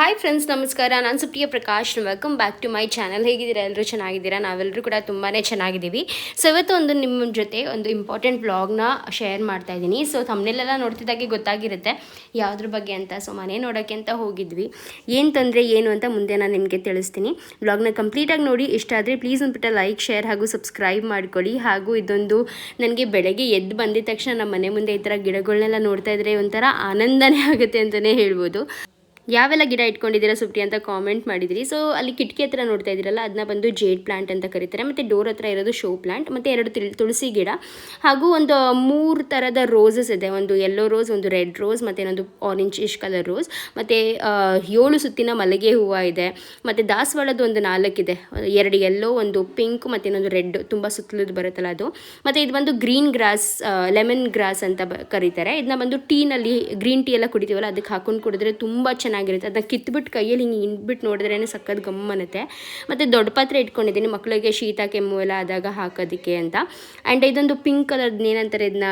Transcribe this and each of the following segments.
Hi friends, ನಮಸ್ಕಾರ. ನಾನು Supriya Prakash. Welcome back to my channel. ಹೇಗಿದ್ದೀರಾ? ಎಲ್ಲರೂ ಚೆನ್ನಾಗಿದ್ದೀರಾ? ನಾವೆಲ್ಲರೂ ಕೂಡ ತುಂಬಾ ಚೆನ್ನಾಗಿದ್ದೀವಿ. ಸೊ ಇವತ್ತು ನಿಮ್ಮ ಜೊತೆ ಒಂದು ಇಂಪಾರ್ಟೆಂಟ್ ವ್ಲಾಗ್ನ ಶೇರ್ ಮಾಡ್ತಾ ಇದ್ದೀನಿ. ಸೊ ಥಂಬ್ನೇಲೆಲ್ಲ ನೋಡ್ತಿದ್ದಾಗೆ ಗೊತ್ತಾಗಿರುತ್ತೆ ಯಾವುದ್ರ ಬಗ್ಗೆ ಅಂತ. ಸೊ ಮನೆ ನೋಡೋಕ್ಕೆ ಅಂತ ಹೋಗಿದ್ವಿ. ಏನು ತೊಂದರೆ ಏನು ಅಂತ ಮುಂದೆ ನಾನು ನಿಮಗೆ ತಿಳಿಸ್ತೀನಿ. ವ್ಲಾಗ್ನ ಕಂಪ್ಲೀಟಾಗಿ ನೋಡಿ. ಇಷ್ಟ ಆದರೆ ಪ್ಲೀಸ್ ಅಂದ್ಬಿಟ್ಟು ಲೈಕ್, ಶೇರ್ ಹಾಗೂ ಸಬ್ಸ್ಕ್ರೈಬ್ ಮಾಡ್ಕೊಳ್ಳಿ. ಹಾಗೂ ಇದೊಂದು ನನಗೆ ಬೆಳಗ್ಗೆ ಎದ್ದು ಬಂದಿದ ತಕ್ಷಣ ನಮ್ಮ ಮನೆ ಮುಂದೆ ಈ ಥರ ಗಿಡಗಳನ್ನೆಲ್ಲ ನೋಡ್ತಾ ಇದ್ದರೆ ಒಂಥರ ಆನಂದನೇ ಆಗುತ್ತೆ ಅಂತಲೇ ಹೇಳ್ಬೋದು. ಯಾವೆಲ್ಲ ಗಿಡ ಇಟ್ಕೊಂಡಿದ್ದೀರಾ ಸುಪ್ರಿ ಅಂತ ಕಾಮೆಂಟ್ ಮಾಡಿದಿರಿ. ಸೊ ಅಲ್ಲಿ ಕಿಟಕಿ ಹತ್ರ ನೋಡ್ತಾ ಇದ್ದೀರಲ್ಲ, ಅದನ್ನ ಬಂದು ಜೇಡ್ ಪ್ಲಾಂಟ್ ಅಂತ ಕರೀತಾರೆ. ಮತ್ತು ಡೋರ್ ಹತ್ರ ಇರೋದು ಶೋ ಪ್ಲಾಂಟ್, ಮತ್ತು 2 ತುಳಸಿ ಗಿಡ, ಹಾಗೂ ಒಂದು 3 ಥರದ ರೋಸಸ್ ಇದೆ. ಒಂದು ಯೆಲ್ಲೋ ರೋಸ್, ಒಂದು ರೆಡ್ ರೋಸ್, ಮತ್ತು ಇನ್ನೊಂದು ಆರೆಂಜ್ ಕಲರ್ ರೋಸ್, ಮತ್ತು 7 ಸುತ್ತಿನ ಮಲ್ಲಿಗೆ ಹೂವು ಇದೆ. ಮತ್ತು ದಾಸವಾಳದ್ದು ಒಂದು 4 ಇದೆ. 2 ಯೆಲ್ಲೋ, ಒಂದು ಪಿಂಕ್, ಮತ್ತು ಇನ್ನೊಂದು ರೆಡ್, ತುಂಬ ಸುತ್ತಲದು ಬರುತ್ತಲ್ಲ ಅದು. ಮತ್ತು ಇದು ಬಂದು ಗ್ರೀನ್ ಗ್ರಾಸ್, ಲೆಮನ್ ಗ್ರಾಸ್ ಅಂತ ಕರೀತಾರೆ. ಇದನ್ನ ಬಂದು ಟೀನಲ್ಲಿ ಗ್ರೀನ್ ಟೀ ಎಲ್ಲ ಕುಡಿತೀವಲ್ಲ, ಅದಕ್ಕೆ ಹಾಕೊಂಡು ಕುಡಿದ್ರೆ ತುಂಬ ಚೆನ್ನಾಗಿರುತ್ತೆ. ಅದನ್ನ ಕಿತ್ಬಿಟ್ಟು ಕೈಯಲ್ಲಿ ಹಿಂಗೆ ಇಂಡ್ಬಿಟ್ಟು ನೋಡಿದ್ರೇ ಸಕ್ಕತ್ ಗಮ್ಮನತ್ತೆ. ಮತ್ತು ದೊಡ್ಡ ಪಾತ್ರೆ ಇಟ್ಕೊಂಡಿದ್ದೀನಿ ಮಕ್ಕಳಿಗೆ ಶೀತ ಕೆಮ್ಮು ಎಲ್ಲ ಆದಾಗ ಹಾಕೋದಕ್ಕೆ ಅಂತ. ಆ್ಯಂಡ್ ಇದೊಂದು ಪಿಂಕ್ ಕಲರ್ದು ಏನಂತಾರೆ, ಇದನ್ನ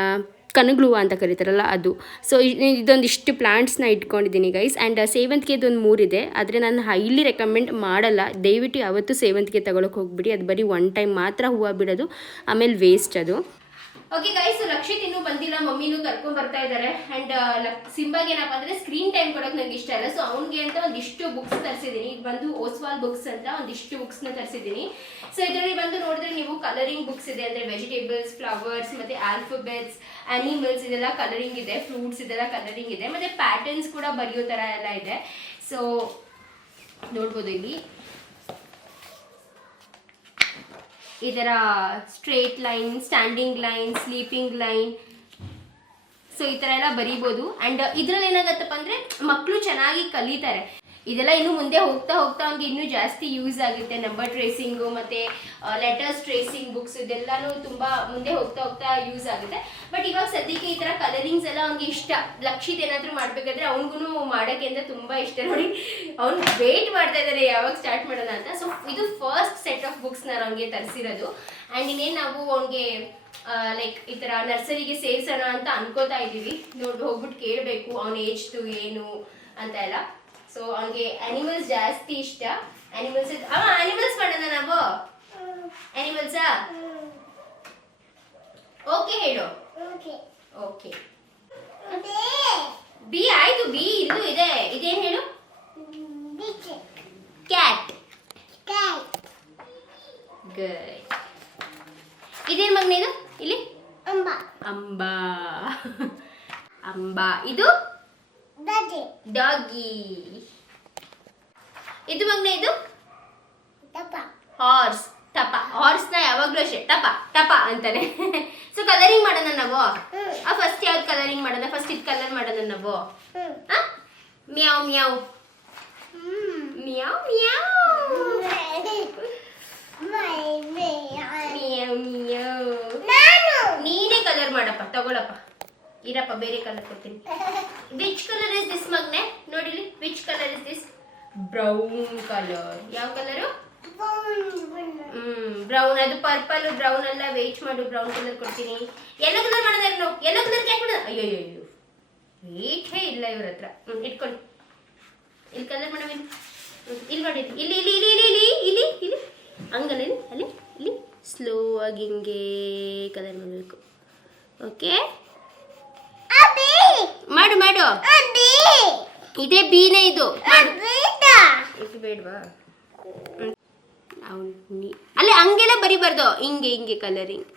ಕನಗ್ಲೂವ ಅಂತ ಕರೀತಾರಲ್ಲ ಅದು. ಸೊ ಇದೊಂದಿಷ್ಟು ಪ್ಲಾಂಟ್ಸ್ನ ಇಟ್ಕೊಂಡಿದ್ದೀನಿ ಗೈಸ್. ಆ್ಯಂಡ್ ಸೇವಂತಿಗೆ ಇದೊಂದು 3 ಇದೆ. ಆದರೆ ನಾನು ಹೈಲಿ ರೆಕಮೆಂಡ್ ಮಾಡಲ್ಲ. ದಯವಿಟ್ಟು ಯಾವತ್ತೂ ಸೇವಂತಿಗೆ ತಗೊಳಕ್ಕೆ ಹೋಗ್ಬಿಡಿ. ಅದು ಬರೀ 1 ಟೈಮ್ ಮಾತ್ರ ಹೂವು ಬಿಡೋದು, ಆಮೇಲೆ ವೇಸ್ಟ್ ಅದು. ಓಕೆ ಗೈಸ್, ರಕ್ಷಿತ್ ಇನ್ನೂ ಬಂದಿಲ್ಲ, ಮಮ್ಮಿನೂ ಕರ್ಕೊಂಡ್ ಬರ್ತಾ ಇದ್ದಾರೆ. ಅಂಡ್ ಸಿಂಬಾಗೆ ಏನಪ್ಪ ಅಂದ್ರೆ ಸ್ಕ್ರೀನ್ ಟೈಮ್ ಕೊಡೋಕೆ ನಂಗೆ ಇಷ್ಟ ಇಲ್ಲ. ಸೊ ಅವ್ನಿಗೆ ಅಂತ ಒಂದಿಷ್ಟು ಬುಕ್ಸ್ ತರಿಸಿದ್ದೀನಿ. ಇದು ಬಂದು ಓಸ್ವಾಲ್ ಬುಕ್ಸ್ ಅಂತ ಒಂದಿಷ್ಟು ಬುಕ್ಸ್ನ ತರಿಸಿದ್ದೀನಿ. ಸೊ ಇದರಲ್ಲಿ ಬಂದು ನೋಡಿದ್ರೆ ನೀವು ಕಲರಿಂಗ್ ಬುಕ್ಸ್ ಇದೆ, ಅಂದ್ರೆ ವೆಜಿಟೇಬಲ್ಸ್, ಫ್ಲವರ್ಸ್, ಮತ್ತೆ ಆಲ್ಫಾಬೆಟ್ಸ್, ಅನಿಮಲ್ಸ್, ಇದೆಲ್ಲ ಕಲರಿಂಗ್ ಇದೆ. ಫ್ರೂಟ್ಸ್ ಇದೆಲ್ಲ ಕಲರಿಂಗ್ ಇದೆ. ಮತ್ತೆ ಪ್ಯಾಟರ್ನ್ಸ್ ಕೂಡ ಬರೆಯೋ ತರ ಎಲ್ಲ ಇದೆ. ಸೊ ನೋಡ್ಬೋದು ಇಲ್ಲಿ ಈ ಥರ straight line, standing line, sleeping line, so ಈ ಥರ ಎಲ್ಲ ಬರೀಬೋದು. ಆ್ಯಂಡ್ ಇದರಲ್ಲಿ ಏನಾಗತ್ತಪ್ಪ ಅಂದರೆ ಮಕ್ಕಳು ಚೆನ್ನಾಗಿ ಕಲಿತಾರೆ. ಇದೆಲ್ಲ ಇನ್ನು ಮುಂದೆ ಹೋಗ್ತಾ ಹೋಗ್ತಾ ಅವ್ನಿಗೆ ಇನ್ನೂ ಜಾಸ್ತಿ ಯೂಸ್ ಆಗುತ್ತೆ. ನಂಬರ್ ಟ್ರೇಸಿಂಗು ಮತ್ತು ಲೆಟರ್ಸ್ ಟ್ರೇಸಿಂಗ್ ಬುಕ್ಸ್, ಇದೆಲ್ಲನೂ ತುಂಬ ಮುಂದೆ ಹೋಗ್ತಾ ಹೋಗ್ತಾ ಯೂಸ್ ಆಗುತ್ತೆ. ಬಟ್ ಇವಾಗ ಸದ್ಯಕ್ಕೆ ಈ ಥರ ಕಲರಿಂಗ್ಸ್ ಎಲ್ಲ ಅವ್ನಿಗೆ ಇಷ್ಟ. ಲಕ್ಷಿತ್ ಏನಾದರೂ ಮಾಡಬೇಕಾದ್ರೆ ಅವ್ನಿಗೂ ಮಾಡೋಕ್ಕೆ ಅಂತ ತುಂಬ ಇಷ್ಟ. ನೋಡಿ ಅವ್ನು ವೇಟ್ ಮಾಡ್ತಾ ಇದ್ದಾರೆ ಯಾವಾಗ ಸ್ಟಾರ್ಟ್ ಮಾಡೋಣ ಅಂತ. ಸೊ ಇದು ಫಸ್ಟ್ ಸೆಟ್ ಆಫ್ ಬುಕ್ಸ್ ನಾನು ಅವ್ನಿಗೆ ತರಿಸಿರೋದು. ಆ್ಯಂಡ್ ಇನ್ನೇನು ನಾವು ಅವ್ನಿಗೆ ಲೈಕ್ ಈ ಥರ ನರ್ಸರಿಗೆ ಸೇರಿಸೋಣ ಅಂತ ಅನ್ಕೋತಾ ಇದ್ದೀವಿ. ನೋಡಿ ಹೋಗ್ಬಿಟ್ಟು ಕೇಳಬೇಕು ಅವನ ಏಜ್ದು ಏನು ಅಂತ ಎಲ್ಲ. ಸೊ ಅವನಿಗೆ ಅನಿಮಲ್ಸ್ ಜಾಸ್ತಿ ಇಷ್ಟ. ಅನಿಮಲ್ಸ್ ಮಾಡೋಣ ನಾವು. ಅನಿಮಲ್ಸಾ? ಓಕೆ ಹೇಳು. ಓಕೆ ಬಿ ಆಯ್ತು. ಬಿ ಇಲ್ಲೂ ಇದೆ. ಇದೇನು ಹೇಳು? ಕ್ಯಾಟ್. ಗುಡ್. ಇದೇನು ಮಗನೇ ಇದು? ಇಲ್ಲಿ ಅಂಬಾ. ಅಂಬಾ. ಇದು ಡಾಗಿ. ಇದು ಮಗನೇ ಇದು ಹಾರ್ಸ್. ಟಪ. ಹಾರ್ಸ್ನ ಯಾವಾಗಲೂ ಅಷ್ಟೇ ಟಪ ಟಪ ಅಂತಾನೆ. ಸೊ ಕಲರಿಂಗ್ ಮಾಡೋಣ ನಾವು. ಫಸ್ಟ್ ಯಾವ್ದು ಕಲರಿಂಗ್ ಮಾಡೋಣ? ಫಸ್ಟ್ ಇದು ಕಲರ್ ಮಾಡೋಣ ನಾವು. ಮ್ಯಾವ್ ಮ್ಯಾವ್ ಮ್ಯಾವ್ ಮ್ಯಾವ್ ಮ್ಯಾವ್. ನೀನೇ ಕಲರ್ ಮಾಡಪ್ಪ. ತಗೊಳಪ್ಪ, ಇರಪ್ಪ, ಬೇರೆ ಕಲರ್ ಕೊಡ್ತೀನಿ. ವಿಚ್ ಕಲರ್ ಇಸ್ ದಿಸ್ ಮಗ್ನೆ? ನೋಡಿಲಿ, which colour is this? Brown colour. ಯಾವ ಕಲರು? ಬ್ರೌನ್. ಅದು ಪರ್ಪಲ್, ಬ್ರೌನ್ ಅಲ್ಲ. ವೇಟ್ ಮಾಡು, ಬ್ರೌನ್ ಕಲರ್ ಕೊಡ್ತೀನಿ. ಯೆಲ್ಲೋ ಕಲರ್ ಮಾಡೋದಾರೆ ನಾವು. ಯೆಲ್ಲೋ ಕಲರ್ ಯಾಕೆ ಮಾಡೋದು? ಅಯ್ಯೋ ವೇಟೇ ಇಲ್ಲ ಇವ್ರ ಹತ್ರ. ಇಟ್ಕೊಂಡು ಇಲ್ಲಿ ಕಲರ್ ಮಾಡೋಣ. ಇಲ್ಲಿ ನೋಡಿ, ಇಲ್ಲಿ ಇಲ್ಲಿ ಇಲ್ಲಿ ಇಲ್ಲಿ ಇಲ್ಲಿ ಇಲ್ಲಿ ಹಂಗಲ್ಲ, ಅಲ್ಲಿ ಇಲ್ಲಿ ಸ್ಲೋ ಆಗಿ ಹಿಂಗೆ ಕಲರ್ ಮಾಡಬೇಕು. ಓಕೆ, ಮಾಡು ಮಾಡು. ಇದೇ ಬೀನೇ ಇದು. ಇದು ಬೇಡವಾ? ಅಲ್ಲಿ ಹಂಗೆಲ್ಲ ಬರಿಬಾರ್ದು, ಹಿಂಗೆ ಹಿಂಗೆ ಕಲರಿಂಗ್.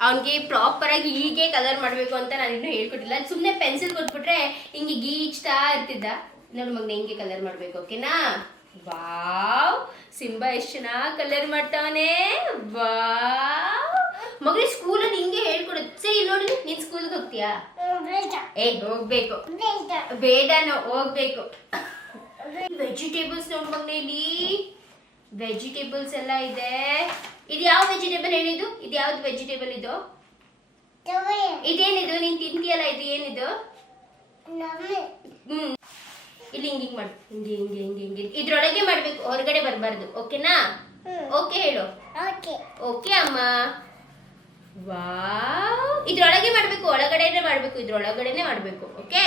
ಅವನಿಗೆ ಪ್ರಾಪರ್ ಆಗಿ ಹೀಗೆ ಕಲರ್ ಮಾಡಬೇಕು ಅಂತ ನಾನು ಇನ್ನೂ ಹೇಳ್ಕೊಟ್ಟಿಲ್ಲ. ಸುಮ್ಮನೆ ಪೆನ್ಸಿಲ್ ಕೊಟ್ಬಿಟ್ರೆ ಹಿಂಗೆ ಗೀಚ್ತಾ ಇರ್ತಿದ್ದ. ನೋಡಿ ಮಗನ ಹಿಂಗೆ ಕಲರ್ ಮಾಡಬೇಕು. ಓಕೆನಾ? ವಾವ್, ಸಿಂಬಾ ಎಷ್ಟು ಚೆನ್ನಾಗಿ ಕಲರ್ ಮಾಡ್ತಾವನೆ. ವಾವ್ ಮಗನೇ, ಸ್ಕೂಲಲ್ಲಿ ಹಿಂಗೆ ಹೇಳ್ಕೊಡುತ್ತೆ. ಸರಿ, ಇಲ್ಲಿ ನೋಡಿ, ನೀನು ಸ್ಕೂಲ್ಗೆ ಹೋಗ್ತೀಯಾ? ಹೋಗ್ಬೇಕು. ಬೇಡನೋ, ಹೋಗ್ಬೇಕು. ವೆಜಿಟೇಬಲ್ಸ್ ನೋಡಿ ಮಗನೇ, ಇಲ್ಲಿ ವೆಜಿಟೇಬಲ್ಸ್ ಎಲ್ಲ ಇದೆ. ಇದು ಯಾವ ವೆಜಿಟೇಬಲ್ ಹೇಳಿದ್ದು? ಇದು ಯಾವ್ದು ವೆಜಿಟೇಬಲ್ ಇದು? ಇದೇನಿದು? ನೀನ್ ತಿಂತೀಯಲ್ಲ, ಇದು ಏನಿದು? ಇಲ್ಲಿ ಹಿಂಗೆ ಮಾಡು. ಹಿಂಗೆ ಹಿಂಗೆ ಹಿಂಗೆ ಹಿಂಗೆ ಇದ್ರೊಳಗೆ ಮಾಡ್ಬೇಕು, ಹೊರಗಡೆ ಬರಬಾರ್ದು. ಓಕೆನಾ? ಓಕೆ ಹೇಳು. ಓಕೆ ಅಮ್ಮ. ವಾವ್, ಇದ್ರೊಳಗೆ ಮಾಡಬೇಕು, ಒಳಗಡೆನೆ ಮಾಡಬೇಕು, ಇದ್ರೊಳಗಡೆನೆ ಮಾಡಬೇಕು. ಓಕೆ.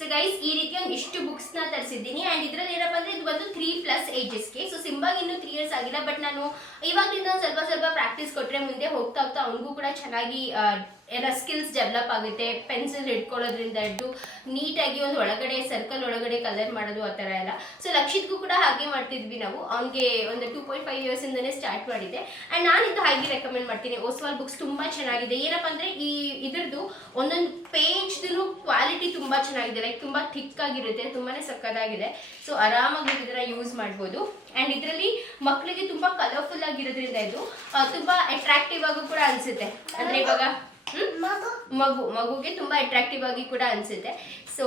ಸೊ ಗೈಸ್ ಈ ರೀತಿ ಒಂದು ಇಷ್ಟು ಬುಕ್ಸ್ ನ ತರಿಸಿದ್ದೀನಿ ಅಂಡ್ ಇದ್ರಲ್ಲಿ ಏನಪ್ಪ ಅಂದ್ರೆ ಇದು ಬಂದು 3+ ಏಜಸ್ಗೆ. ಸೊ ಸಿಂಬಾಗ್ ಇನ್ನು 3 ಇಯರ್ಸ್ ಆಗಿಲ್ಲ, ಬಟ್ ನಾನು ಇವಾಗಲಿಂದ ಸ್ವಲ್ಪ ಪ್ರಾಕ್ಟೀಸ್ ಕೊಟ್ರೆ ಮುಂದೆ ಹೋಗ್ತಾ ಅವನಿಗೂ ಕೂಡ ಚೆನ್ನಾಗಿ ಎಲ್ಲ ಸ್ಕಿಲ್ಸ್ ಡೆವಲಪ್ ಆಗುತ್ತೆ. ಪೆನ್ಸಿಲ್ ಹಿಡ್ಕೊಳ್ಳೋದ್ರಿಂದ ಹಿಡಿದು ನೀಟಾಗಿ ಒಂದು ಒಳಗಡೆ ಸರ್ಕಲ್ ಒಳಗಡೆ ಕಲರ್ ಮಾಡೋದು ಆ ಥರ ಎಲ್ಲ. ಸೊ ಲಕ್ಷಿತ್ಗೂ ಕೂಡ ಹಾಗೆ ಮಾಡ್ತಿದ್ವಿ ನಾವು. ಅವ್ನಿಗೆ ಒಂದು 2.5 ಇಯರ್ಸ್ ಇಂದನೇ ಸ್ಟಾರ್ಟ್ ಮಾಡಿದ್ದೆ ಅಂಡ್ ನಾನು ಇದು ಹಾಗೆ ರೆಕಮೆಂಡ್ ಮಾಡ್ತೀನಿ. ಓಸ್ವಾಲ್ ಬುಕ್ಸ್ ತುಂಬಾ ಚೆನ್ನಾಗಿದೆ. ಏನಪ್ಪ ಅಂದ್ರೆ ಇದ್ರದ್ದು ಒಂದೊಂದು ಪೇಜ್ದು ಕ್ವಾಲಿಟಿ ತುಂಬಾ ಚೆನ್ನಾಗಿದೆ, ಲೈಕ್ ತುಂಬಾ ಥಿಕ್ ಆಗಿರುತ್ತೆ, ತುಂಬಾನೇ ಸಕ್ಕದಾಗಿದೆ. ಸೊ ಆರಾಮಾಗಿ ಇದನ್ನ ಯೂಸ್ ಮಾಡ್ಬೋದು. ಅಂಡ್ ಇದರಲ್ಲಿ ಮಕ್ಕಳಿಗೆ ತುಂಬಾ ಕಲರ್ಫುಲ್ ಆಗಿರೋದ್ರಿಂದ ಇದು ತುಂಬಾ ಅಟ್ರಾಕ್ಟಿವ್ ಆಗು ಕೂಡ ಅನ್ಸುತ್ತೆ. ಅಂದ್ರೆ ಇವಾಗ ಮಗುಗೆ ತುಂಬಾ ಅಟ್ರಾಕ್ಟಿವ್ ಆಗಿ ಕೂಡ ಅನ್ಸುತ್ತೆ. ಸೊ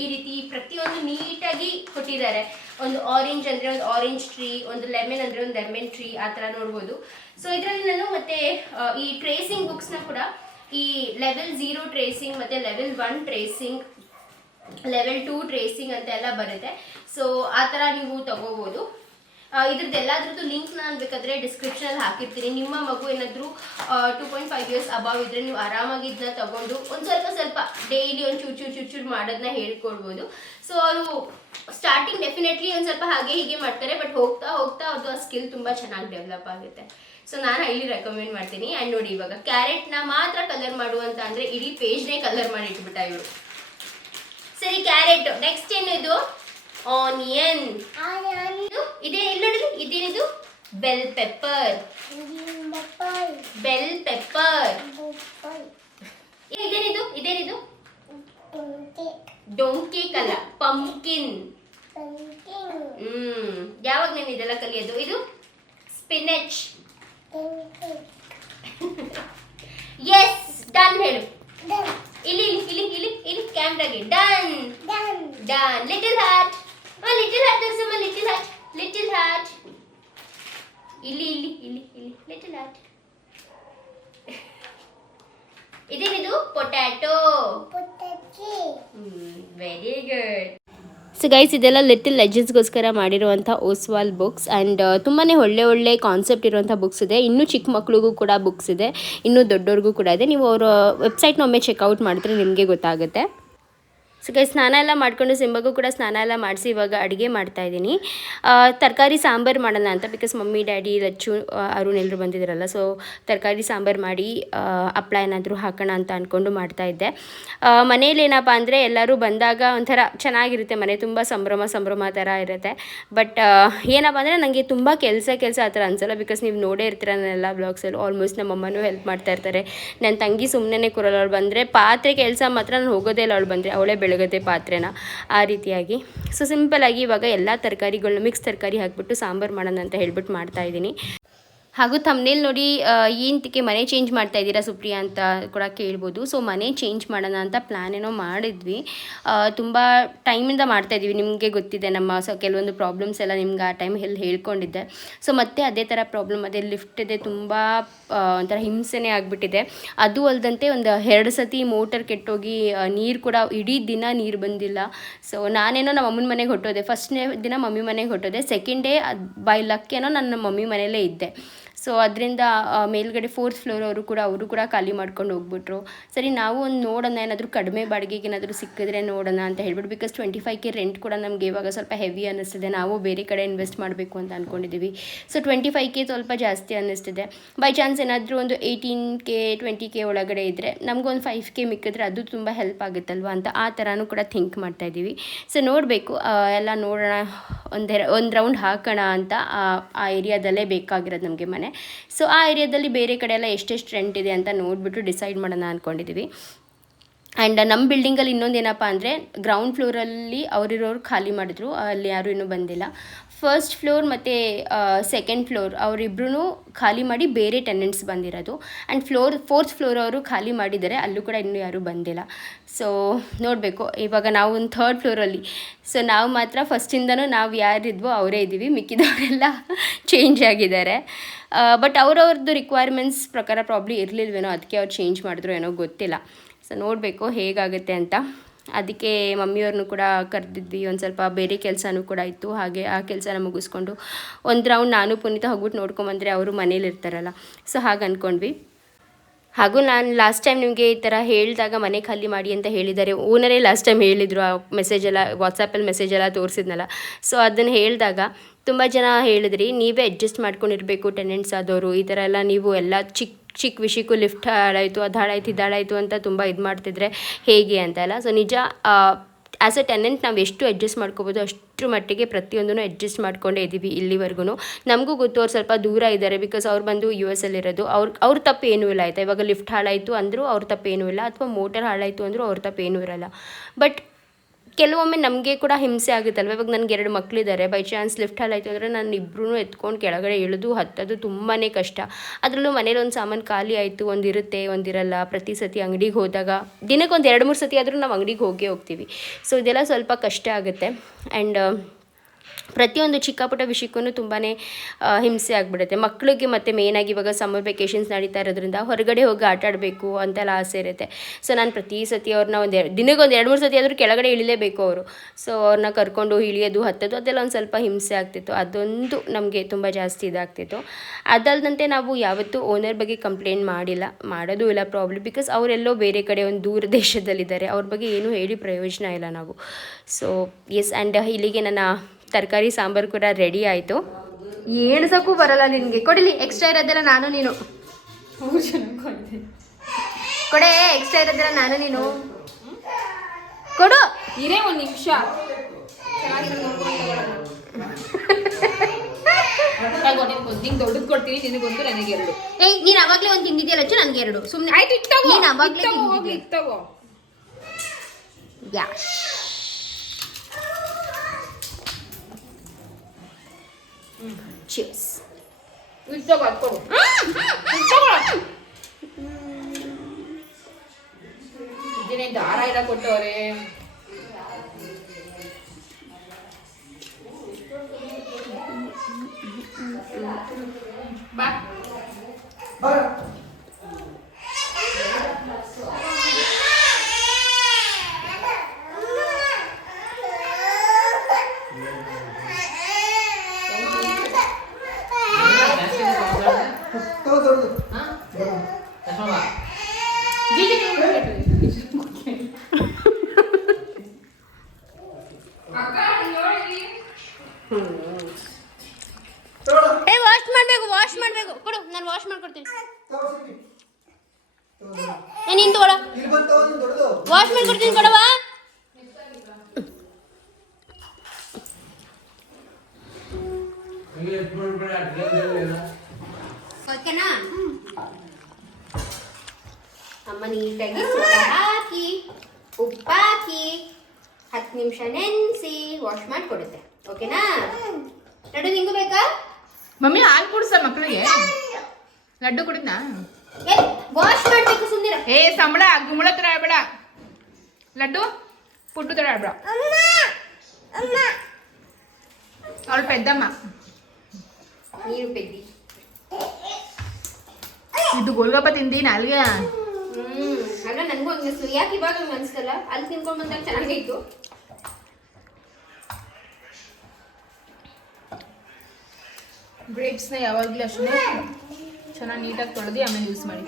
ಈ ರೀತಿ ಪ್ರತಿಯೊಂದು ನೀಟಾಗಿ ಕೊಟ್ಟಿದ್ದಾರೆ. ಒಂದು ಆರೆಂಜ್ ಅಂದ್ರೆ ಒಂದು ಆರೆಂಜ್ ಟ್ರೀ, ಒಂದು ಲೆಮನ್ ಅಂದ್ರೆ ಒಂದು ಲೆಮನ್ ಟ್ರೀ, ಆ ತರ ನೋಡ್ಬೋದು. ಸೊ ಇದರಲ್ಲಿ ನಾನು ಮತ್ತೆ ಈ ಟ್ರೇಸಿಂಗ್ ಬುಕ್ಸ್ ನ ಕೂಡ ಈ ಲೆವೆಲ್ 0 ಟ್ರೇಸಿಂಗ್ ಮತ್ತೆ ಲೆವೆಲ್ 1 ಟ್ರೇಸಿಂಗ್, ಲೆವೆಲ್ 2 ಟ್ರೇಸಿಂಗ್ ಅಂತ ಎಲ್ಲ ಬರುತ್ತೆ. ಸೊ ಆ ತರ ನೀವು ತಗೋಬಹುದು. ಇದ್ರದ್ದು ಎಲ್ಲಾದ್ರದ್ದು ಲಿಂಕ್ ನಾನು ಬೇಕಾದ್ರೆ ಡಿಸ್ಕ್ರಿಪ್ಷನಲ್ಲಿ ಹಾಕಿರ್ತೀನಿ. ನಿಮ್ಮ ಮಗು ಏನಾದರೂ 2.5 ಇಯರ್ಸ್ ಅಬಾವ್ ಇದ್ರೆ ನೀವು ಆರಾಮಾಗಿ ಇದನ್ನ ತಗೊಂಡು ಒಂದು ಸ್ವಲ್ಪ ಡೈಲಿ ಒಂದು ಚೂರು ಮಾಡೋದನ್ನ ಹೇಳ್ಕೊಡ್ಬೋದು. ಸೊ ಅವರು ಸ್ಟಾರ್ಟಿಂಗ್ ಡೆಫಿನೆಟ್ಲಿ ಒಂದು ಸ್ವಲ್ಪ ಹಾಗೆ ಹೀಗೆ ಮಾಡ್ತಾರೆ, ಬಟ್ ಹೋಗ್ತಾ ಅವ್ರದ್ದು ಆ ಸ್ಕಿಲ್ ತುಂಬ ಚೆನ್ನಾಗಿ ಡೆವಲಪ್ ಆಗುತ್ತೆ. ಸೊ ನಾನು ಹೈಲಿ ರೆಕಮೆಂಡ್ ಮಾಡ್ತೀನಿ. ಆ್ಯಂಡ್ ನೋಡಿ ಇವಾಗ ಕ್ಯಾರೆಟ್ನ ಮಾತ್ರ ಕಲರ್ ಮಾಡುವಂತ ಅಂದರೆ ಇಡೀ ಪೇಜ್ನೇ ಕಲರ್ ಮಾಡಿ ಇಟ್ಬಿಟ್ಟ ಇವರು. ಸರಿ, ಕ್ಯಾರೆಟ್. ನೆಕ್ಸ್ಟ್ ಏನಿದು? ಆನಿಯನ್. ಇದೇ ಇಲ್ಲಿ ನೋಡಿ, ಇದೇನಿದು? Bell pepper. Bell pepper. ಇದೇನಿದು? ಡೊಂಕಿ ಕಲ, ಪಂಪ್ಕಿನ್. ಯಾವಾಗ ನಾನು ಇದೆಲ್ಲ ಕಲಿಯೋದು? ಇದು ಸ್ಪಿನಚ್. ಎಸ್, ಡನ್ ಹೇಳು. ಇಲ್ಲಿ ಕ್ಯಾಮ್ರಾಗೆ done. Little heart. Little heart ತೋರಿಸಮ್ಮ. Little heart. ಇಲ್ಲಿ ಲಿಟಲ್ ಹಾರ್ಟ್. ಇದೇನಿದು? Potato. Very good. So guys, ಇದೆಲ್ಲ ಲಿಟಲ್ ಲೆಜೆಂಡ್ಸ್ಗೋಸ್ಕರ ಮಾಡಿರುವಂಥ ಓಸ್ವಾಲ್ ಬುಕ್ಸ್. ಆ್ಯಂಡ್ ತುಂಬಾ ಒಳ್ಳೆ ಕಾನ್ಸೆಪ್ಟ್ ಇರುವಂಥ ಬುಕ್ಸ್ ಇದೆ. ಇನ್ನೂ ಚಿಕ್ಕ ಮಕ್ಳಿಗೂ ಕೂಡ ಬುಕ್ಸ್ ಇದೆ, ಇನ್ನೂ ದೊಡ್ಡವ್ರಿಗೂ ಕೂಡ ಇದೆ. ನೀವು ಅವರ ವೆಬ್ಸೈಟ್ನ ಒಮ್ಮೆ ಚೆಕ್ಔಟ್ ಮಾಡಿದ್ರೆ ನಿಮಗೆ ಗೊತ್ತಾಗುತ್ತೆ. ಸೊ ಗೈಸ್, ಸ್ನಾನ ಎಲ್ಲ ಮಾಡಿಕೊಂಡು ಸಿಂಬಗೂ ಕೂಡ ಸ್ನಾನ ಎಲ್ಲ ಮಾಡಿಸಿ ಇವಾಗ ಅಡುಗೆ ಮಾಡ್ತಾಯಿದ್ದೀನಿ. ತರಕಾರಿ ಸಾಂಬಾರು ಮಾಡೋಣ ಅಂತ, because mummy daddy Lachchu Arun ಎಲ್ಲರೂ ಬಂದಿದ್ದಾರಲ್ಲ. ಸೊ ತರಕಾರಿ ಸಾಂಬಾರು ಮಾಡಿ ಹಪ್ಳ ಏನಾದರೂ ಹಾಕೋಣ ಅಂತ ಅಂದ್ಕೊಂಡು ಮಾಡ್ತಾಯಿದ್ದೆ. ಮನೇಲಿ ಏನಪ್ಪ ಅಂದರೆ ಎಲ್ಲರೂ ಬಂದಾಗ ಒಂಥರ ಚೆನ್ನಾಗಿರುತ್ತೆ, ಮನೆ ತುಂಬ ಸಂಭ್ರಮ ಥರ ಇರುತ್ತೆ. ಬಟ್ ಏನಪ್ಪ ಅಂದರೆ ನನಗೆ ತುಂಬ ಕೆಲಸ ಆ ಥರ ಅನಿಸಲ್ಲ. ಬಿಕಾಸ್ ನೀವು ನೋಡೇ ಇರ್ತೀರ ನನ್ನೆಲ್ಲ ಬ್ಲಾಗ್ಸಲ್ಲಿ. ಆಲ್ಮೋಸ್ಟ್ ನಮ್ಮ ಅಮ್ಮನೂ ಹೆಲ್ಪ್ ಮಾಡ್ತಾ ಇರ್ತಾರೆ. ನನ್ನ ತಂಗಿ ಸುಮ್ಮನೆ ಕೂರಲ್ಲ. ಅವಳು ಬಂದರೆ ಪಾತ್ರೆ ಕೆಲಸ ಮಾತ್ರ ನಾನು ಹೋಗೋದೇ ಇಲ್ಲ. ಅವಳು ಬಂದರೆ ಅವಳೇ ಬೆಳಗತ್ತೆ ಪಾತ್ರೆನ, ಆ ರೀತಿಯಾಗಿ. ಸೊ ಸಿಂಪಲ್ಲಾಗಿ ಇವಾಗ ಎಲ್ಲ ತರಕಾರಿಗಳನ್ನ ಮಿಕ್ಸ್ ತರಕಾರಿ ಹಾಕ್ಬಿಟ್ಟು ಸಾಂಬಾರು ಮಾಡೋಣ ಅಂತ ಹೇಳ್ಬಿಟ್ಟು ಮಾಡ್ತಾಯಿದ್ದೀನಿ. ಹಾಗೂ ಥಂಬ್ನೇಲ್ ನೋಡಿ ಏನಕ್ಕೆ ಮನೆ ಚೇಂಜ್ ಮಾಡ್ತಾ ಇದ್ದೀರಾ ಸುಪ್ರಿಯಾ ಅಂತ ಕೂಡ ಕೇಳ್ಬೋದು. ಸೊ ಮನೆ ಚೇಂಜ್ ಮಾಡೋಣ ಅಂತ ಪ್ಲ್ಯಾನ್ ಏನೋ ಮಾಡಿದ್ವಿ. ತುಂಬ ಟೈಮಿಂದ ಮಾಡ್ತಾಯಿದ್ವಿ. ನಿಮಗೆ ಗೊತ್ತಿದೆ ನಮ್ಮ ಕೆಲವೊಂದು ಪ್ರಾಬ್ಲಮ್ಸ್ ಎಲ್ಲ ನಿಮ್ಗೆ ಆ ಟೈಮ್ ಹೇಳ್ಕೊಂಡಿದ್ದೆ. ಸೊ ಮತ್ತೆ ಅದೇ ಥರ ಪ್ರಾಬ್ಲಮ್, ಅದೇ ಲಿಫ್ಟ್ ಇದೆ, ತುಂಬ ಒಂಥರ ಹಿಂಸೆನೇ ಆಗಿಬಿಟ್ಟಿದೆ. ಅದು ಅಲ್ಲದಂತೆ ಒಂದು 2 ಸತಿ ಮೋಟರ್ ಕೆಟ್ಟೋಗಿ ನೀರು ಕೂಡ ಇಡೀ ದಿನ ನೀರು ಬಂದಿಲ್ಲ. ಸೊ ನಾನೇನೋ ನಮ್ಮ ಅಮ್ಮನ ಮನೆಗೆ ಹೊಟ್ಟೋದೆ. ಫಸ್ಟ್ನೇ ದಿನ ಮಮ್ಮಿ ಮನೆಗೆ ಹೊಟ್ಟೋದೆ. ಸೆಕೆಂಡ್ ಡೇ ಬೈ ಲಕ್ ಏನೋ ನನ್ನ ಮಮ್ಮಿ ಮನೆಯಲ್ಲೇ ಇದ್ದೆ. ಸೊ ಅದರಿಂದ ಮೇಲ್ಗಡೆ 4th ಫ್ಲೋರ್ ಅವರು ಕೂಡ ಖಾಲಿ ಮಾಡ್ಕೊಂಡು ಹೋಗ್ಬಿಟ್ರು. ಸರಿ, ನಾವು ಒಂದು ನೋಡೋಣ, ಏನಾದರೂ ಕಡಿಮೆ ಬಾಡಿಗೆಗೆ ಏನಾದರೂ ಸಿಕ್ಕಿದ್ರೆ ನೋಡೋಣ ಅಂತ ಹೇಳ್ಬಿಟ್ಟು. ಬಿಕಾಸ್ 25K ರೆಂಟ್ ಕೂಡ ನಮಗೆ ಇವಾಗ ಸ್ವಲ್ಪ ಹೆವಿ ಅನ್ನಿಸ್ತಿದೆ. ನಾವು ಬೇರೆ ಕಡೆ ಇನ್ವೆಸ್ಟ್ ಮಾಡಬೇಕು ಅಂತ ಅಂದ್ಕೊಂಡಿದ್ದೀವಿ. ಸೊ 25K ಸ್ವಲ್ಪ ಜಾಸ್ತಿ ಅನ್ನಿಸ್ತಿದೆ. ಬೈ ಚಾನ್ಸ್ ಏನಾದರೂ ಒಂದು 18K 20K ಒಳಗಡೆ ಇದ್ದರೆ ನಮಗೊಂದು 5K ಮಿಕ್ಕಿದ್ರೆ ಅದು ತುಂಬ ಹೆಲ್ಪ್ ಆಗುತ್ತಲ್ವ ಅಂತ ಆ ಥರನೂ ಕೂಡ ಥಿಂಕ್ ಮಾಡ್ತಾಯಿದ್ದೀವಿ. ಸೊ ನೋಡಬೇಕು, ಎಲ್ಲ ನೋಡೋಣ, ಒಂದು ರೌಂಡ್ ಹಾಕೋಣ ಅಂತ. ಆ ಏರಿಯಾದಲ್ಲೇ ಬೇಕಾಗಿರೋದು ನಮಗೆ ಮನೆ. ಸೊ ಆ ಏರಿಯಾದಲ್ಲಿ ಬೇರೆ ಕಡೆ ಎಲ್ಲ ಎಷ್ಟೆಷ್ಟು ರೆಂಟ್ ಇದೆ ಅಂತ ನೋಡಿಬಿಟ್ಟು ಡಿಸೈಡ್ ಮಾಡೋಣ ಅಂದ್ಕೊಂಡಿದ್ದೀವಿ. ಆ್ಯಂಡ್ ನಮ್ಮ ಬಿಲ್ಡಿಂಗಲ್ಲಿ ಇನ್ನೊಂದು ಏನಪ್ಪ ಅಂದರೆ ಗ್ರೌಂಡ್ ಫ್ಲೋರಲ್ಲಿ ಅವರಿರೋರು ಖಾಲಿ ಮಾಡಿದ್ರು, ಅಲ್ಲಿ ಯಾರೂ ಇನ್ನೂ ಬಂದಿಲ್ಲ. ಫಸ್ಟ್ ಫ್ಲೋರ್ ಮತ್ತು ಸೆಕೆಂಡ್ ಫ್ಲೋರ್ ಅವರಿಬ್ಬರೂ ಖಾಲಿ ಮಾಡಿ ಬೇರೆ ಟೆನೆಂಟ್ಸ್ ಬಂದಿರೋದು. ಆ್ಯಂಡ್ 4th ಫ್ಲೋರ್ ಅವರು ಖಾಲಿ ಮಾಡಿದ್ದಾರೆ, ಅಲ್ಲೂ ಕೂಡ ಇನ್ನೂ ಯಾರೂ ಬಂದಿಲ್ಲ. ಸೊ ನೋಡಬೇಕು. ಇವಾಗ ನಾವು ಒಂದು 3rd ಫ್ಲೋರಲ್ಲಿ. ಸೊ ನಾವು ಮಾತ್ರ ಫಸ್ಟಿಂದನೂ ನಾವು ಯಾರಿದ್ವೋ ಅವರೇ ಇದ್ದೀವಿ, ಮಿಕ್ಕಿದವರೆಲ್ಲ ಚೇಂಜ್ ಆಗಿದ್ದಾರೆ. ಬಟ್ ಅವ್ರವ್ರದ್ದು ರಿಕ್ವೈರ್ಮೆಂಟ್ಸ್ ಪ್ರಕಾರ ಪ್ರಾಬ್ಲಿ ಇರಲಿಲ್ವೇನೋ, ಅದಕ್ಕೆ ಅವ್ರು ಚೇಂಜ್ ಮಾಡಿದ್ರು ಏನೋ ಗೊತ್ತಿಲ್ಲ. ಸೊ ನೋಡಬೇಕು ಹೇಗಾಗುತ್ತೆ ಅಂತ. ಅದಕ್ಕೆ ಮಮ್ಮಿಯವ್ರನ್ನೂ ಕೂಡ ಕರೆದಿದ್ವಿ. ಒಂದು ಸ್ವಲ್ಪ ಬೇರೆ ಕೆಲಸನೂ ಕೂಡ ಇತ್ತು, ಹಾಗೆ ಆ ಕೆಲಸನ ಮುಗಿಸ್ಕೊಂಡು ಒಂದು ರೌಂಡ್ ನಾನು ಪುನೀತ ಹೋಗ್ಬಿಟ್ಟು ನೋಡ್ಕೊಂಬಂದರೆ ಅವರು ಮನೇಲಿ ಇರ್ತಾರಲ್ಲ. ಸೊ ಹಾಗೆ ಅಂದ್ಕೊಂಡ್ವಿ. ಹಾಗೂ ನಾನು ಲಾಸ್ಟ್ ಟೈಮ್ ನಿಮಗೆ ಈ ಥರ ಹೇಳಿದಾಗ ಮನೆ ಖಾಲಿ ಮಾಡಿ ಅಂತ ಹೇಳಿದ್ದಾರೆ. ಓನರೇ ಲಾಸ್ಟ್ ಟೈಮ್ ಹೇಳಿದರು, ಆ ಮೆಸೇಜೆಲ್ಲ ವಾಟ್ಸಪ್ಪಲ್ಲಿ ಮೆಸೇಜೆಲ್ಲ ತೋರಿಸಿದ್ನಲ್ಲ. ಸೊ ಅದನ್ನು ಹೇಳಿದಾಗ ತುಂಬ ಜನ ಹೇಳಿದ್ರಿ, ನೀವೇ ಅಡ್ಜಸ್ಟ್ ಮಾಡ್ಕೊಂಡಿರಬೇಕು ಟೆನೆಂಟ್ಸ್ ಆದವರು, ಈ ಥರ ಎಲ್ಲ ನೀವು ಎಲ್ಲ ಚಿಕ್ಕ ಚಿಕ್ಕ ವಿಷಯಕ್ಕೂ ಲಿಫ್ಟ್ ಹಾಳಾಯಿತು, ಅದು ಹಾಳಾಯಿತು, ಇದು ಹಾಳಾಯಿತು ಅಂತ ತುಂಬ ಇದು ಮಾಡ್ತಿದ್ರೆ ಹೇಗೆ ಅಂತೆಲ್ಲ. ಸೊ ನಿಜ, ಆ್ಯಸ್ ಅ ಟೆನೆಂಟ್ ನಾವು ಎಷ್ಟು ಅಡ್ಜಸ್ಟ್ ಮಾಡ್ಕೋಬೋದು ಅಷ್ಟರ ಮಟ್ಟಿಗೆ ಪ್ರತಿಯೊಂದೂ ಅಡ್ಜಸ್ಟ್ ಮಾಡ್ಕೊಂಡೇ ಇದ್ದೀವಿ ಇಲ್ಲಿವರೆಗೂ. ನಮಗೂ ಗೊತ್ತು ಅವ್ರು ಸ್ವಲ್ಪ ದೂರ ಇದ್ದಾರೆ, ಬಿಕಾಸ್ ಅವ್ರು ಬಂದು US ಅಲ್ಲಿರೋದು. ಅವ್ರ ತಪ್ಪು ಏನೂ ಇಲ್ಲ ಆಯಿತಾ. ಇವಾಗ ಲಿಫ್ಟ್ ಹಾಳಾಯಿತು ಅಂದರೂ ಅವ್ರ ತಪ್ಪು ಏನೂ ಇಲ್ಲ, ಅಥವಾ ಮೋಟರ್ ಹಾಳಾಯಿತು ಅಂದರೂ ಅವ್ರ ತಪ್ಪು ಏನೂ ಇರಲ್ಲ. ಬಟ್ ಕೆಲವೊಮ್ಮೆ ನಮಗೆ ಕೂಡ ಹಿಂಸೆ ಆಗುತ್ತಲ್ವ. ಇವಾಗ ನನಗೆ 2 ಮಕ್ಕಳಿದ್ದಾರೆ, ಬೈ ಚಾನ್ಸ್ ಲಿಫ್ಟ್ ಹಾಳಾಯಿತು ಅಂದರೆ ನಾನು ಇಬ್ಬರೂ ಎತ್ಕೊಂಡು ಕೆಳಗಡೆ ಇಳಿದು ಹತ್ತೋದು ತುಂಬಾ ಕಷ್ಟ. ಅದರಲ್ಲೂ ಮನೇಲಿ ಒಂದು ಸಾಮಾನು ಖಾಲಿ ಆಯಿತು, ಒಂದಿರುತ್ತೆ ಒಂದಿರಲ್ಲ. ಪ್ರತಿ ಸತಿ ಅಂಗಡಿಗೆ ಹೋದಾಗ ದಿನಕ್ಕೆ ಒಂದು 2-3 ಸತಿ ಆದರೂ ನಾವು ಅಂಗಡಿಗೆ ಹೋಗ್ತೀವಿ. ಸೊ ಇದೆಲ್ಲ ಸ್ವಲ್ಪ ಕಷ್ಟ ಆಗುತ್ತೆ. ಆ್ಯಂಡ್ ಪ್ರತಿಯೊಂದು ಚಿಕ್ಕ ಪುಟ್ಟ ವಿಷಯಕ್ಕೂ ತುಂಬಾ ಹಿಂಸೆ ಆಗಿಬಿಡುತ್ತೆ ಮಕ್ಕಳಿಗೆ. ಮತ್ತು ಮೇಯ್ನಾಗಿ ಇವಾಗ ಸಮ್ಮರ್ ವೆಕೇಷನ್ಸ್ ನಡೀತಾ ಇರೋದ್ರಿಂದ ಹೊರಗಡೆ ಹೋಗಿ ಆಟ ಆಡಬೇಕು ಅಂತೆಲ್ಲ ಆಸೆ ಇರುತ್ತೆ. ಸೊ ನಾನು ಪ್ರತಿ ಸತಿ ಅವ್ರನ್ನ ದಿನಕ್ಕೆ ಒಂದು 2-3 ಸತಿ ಆದರೂ ಕೆಳಗಡೆ ಇಳಿಲೇಬೇಕು ಅವರು. ಸೊ ಅವ್ರನ್ನ ಕರ್ಕೊಂಡು ಇಳಿಯೋದು ಹತ್ತೋದು ಅದೆಲ್ಲ ಒಂದು ಸ್ವಲ್ಪ ಹಿಂಸೆ ಆಗ್ತಿತ್ತು. ಅದೊಂದು ನಮಗೆ ತುಂಬ ಜಾಸ್ತಿ ಇದಾಗ್ತಿತ್ತು. ಅದಲ್ಲದಂತೆ ನಾವು ಯಾವತ್ತೂ ಓನರ್ ಬಗ್ಗೆ ಕಂಪ್ಲೇಂಟ್ ಮಾಡೋದು ಇಲ್ಲ ಪ್ರಾಬ್ಲಮ್, ಬಿಕಾಸ್ ಅವರೆಲ್ಲೋ ಬೇರೆ ಕಡೆ ಒಂದು ದೂರ ದೇಶದಲ್ಲಿದ್ದಾರೆ, ಅವ್ರ ಬಗ್ಗೆ ಏನೂ ಹೇಳಿ ಪ್ರಯೋಜನ ಇಲ್ಲ ನಾವು. ಸೊ ಎಸ್, ಆ್ಯಂಡ್ ಇಲ್ಲಿಗೆ ನನ್ನ ತರಕಾರಿ ಸಾಂಬಾರು ಕೂಡ ರೆಡಿ ಆಯಿತು. ಎಣ್ಸಕ್ಕೂ ಬರಲ್ಲ ನಿನಗೆ, ಕೊಡಲಿ ಎಕ್ಸ್ಟ್ರಾ ಇರೋದೆಲ್ಲ ನಾನು ನೀನು ಕೊಡೆ, ಎಕ್ಸ್ಟ್ರಾ ಇರೋದೆಲ್ಲ ನಾನು ನೀನು ಕೊಡು. ಇರೇ ಒಂದು ನಿಮಿಷ, ನಿಂಗೆ ದೊಡ್ಡದು ಕೊಡ್ತೀನಿ, ನಿನಗೊಂದು ನನಗೆ 2. ಏಯ್ ನೀನು ಅವಾಗಲೇ ಒಂದು ತಿಂದಿದ್ಯಲ್ಲ, ನನಗೆ 2 ಸುಮ್ಮನೆ ಆಯ್ತು. ಇತ್ತಗೋ, ನೀನು ಅವಾಗಲೇ ಇತ್ತಗೋ. ಯಾಶ್ Cheers. ಇತ್ತಗೋ, ಅದು ಕೊಡು. ಇದೇನೇ ದಾರ ಎಲ್ಲ ಕೊಟ್ಟವ್ರೆ. ಬಾ ವಾಶ್ ಮಾಡಬೇಕು ಕೊಡು, ನಾನು ವಾಶ್ ಮಾಡ್ಕೊಡ್ತೀನಿ. ನೀನು ತಗೊಳ, ವಾಶ್ ಮಾಡ್ಕೊಡ್ತೀನಿ ಕೊಡವಾ. ಓಕೆನಾ? ಅಮ್ಮ ನೀಟಾಗಿ ಹಾಕಿ ಉಪ್ಪು ಹಾಕಿ 10 ನಿಮಿಷ ನೆನೆಸಿ ವಾಶ್ ಮಾಡಿ ಕೊಡುತ್ತೆ. ಓಕೆನಾ? ಲಡ್ಡು ನಿಂಗೂ ಬೇಕಾ? ಮಮ್ಮಿ ಹಾಲು ಕುಡ್ಸ ಮಕ್ಕಳಿಗೆ. ಲಡ್ಡು ಕುಡಿದ್ನಾ? ವಾಶ್ ಮಾಡ್ಬೇಕು ಸುಂದರ. ಸಂಬಳ ಗುಂಬಳ ತರ ಆಡ್ಬೇಡ. ಲಡ್ಡು ಪುಟ್ಟು ತರ ಆಡ್ಬೇಡ. ಅವಳು ಪೆದ್ದಮ್ಮ, ನೀರು ಪೆದ್ದಿ. ಇದು ಗೋಲ್ಗಪ್ಪ ತಿಂದಿ ನಾಲ್ಗೆ. ಅಲ್ಲ ನನಗೂ ಹಂಗಸ್ತು. ಯಾಕೆ ಇವಾಗ ಹಂಗೆ ಅನ್ಸ್ತಲ್ಲ? ಅಲ್ಲಿ ತಿನ್ಕೊಂಡು ಬಂದಾಗ ಚೆನ್ನಾಗಿತ್ತು. ಗ್ರೇಪ್ಸ್ನ ಯಾವಾಗಲೂ ಅಷ್ಟೇ ಚೆನ್ನಾಗಿ ನೀಟಾಗಿ ತೊಳೆದು ಆಮೇಲೆ ಯೂಸ್ ಮಾಡಿ.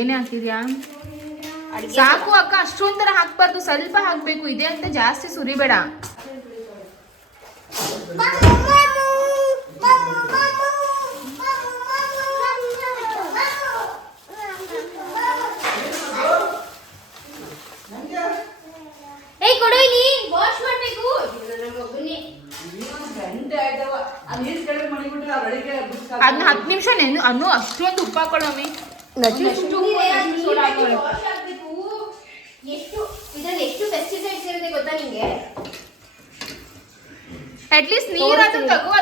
ಏನೇ ಹಾಕಿದ್ಯಾ? ಸಾಕು ಅಕ್ಕ, ಅಷ್ಟೊಂಥರ ಹಾಕ್ಬಾರ್ದು, ಸ್ವಲ್ಪ ಹಾಕ್ಬೇಕು. ಇದೆ ಅಂತ ಜಾಸ್ತಿ ಸುರಿಬೇಡ. ಅದನ್ನ 10 ನಿಮಿಷ ಅನ್ನು ಅಷ್ಟೊಂದು ಉಪ್ಪು ಹಾಕೊಳ್ಳೋಮಿ. ಎಷ್ಟು ಪೆಸ್ಟಿಸೈಡ್ಸ್ ಇರುತ್ತೆ ಗೊತ್ತಾ ನಿಂಗೆ? ಅಟ್ಲೀಸ್ಟ್ ನೀರಾದ್ರೂ ತಗೋ.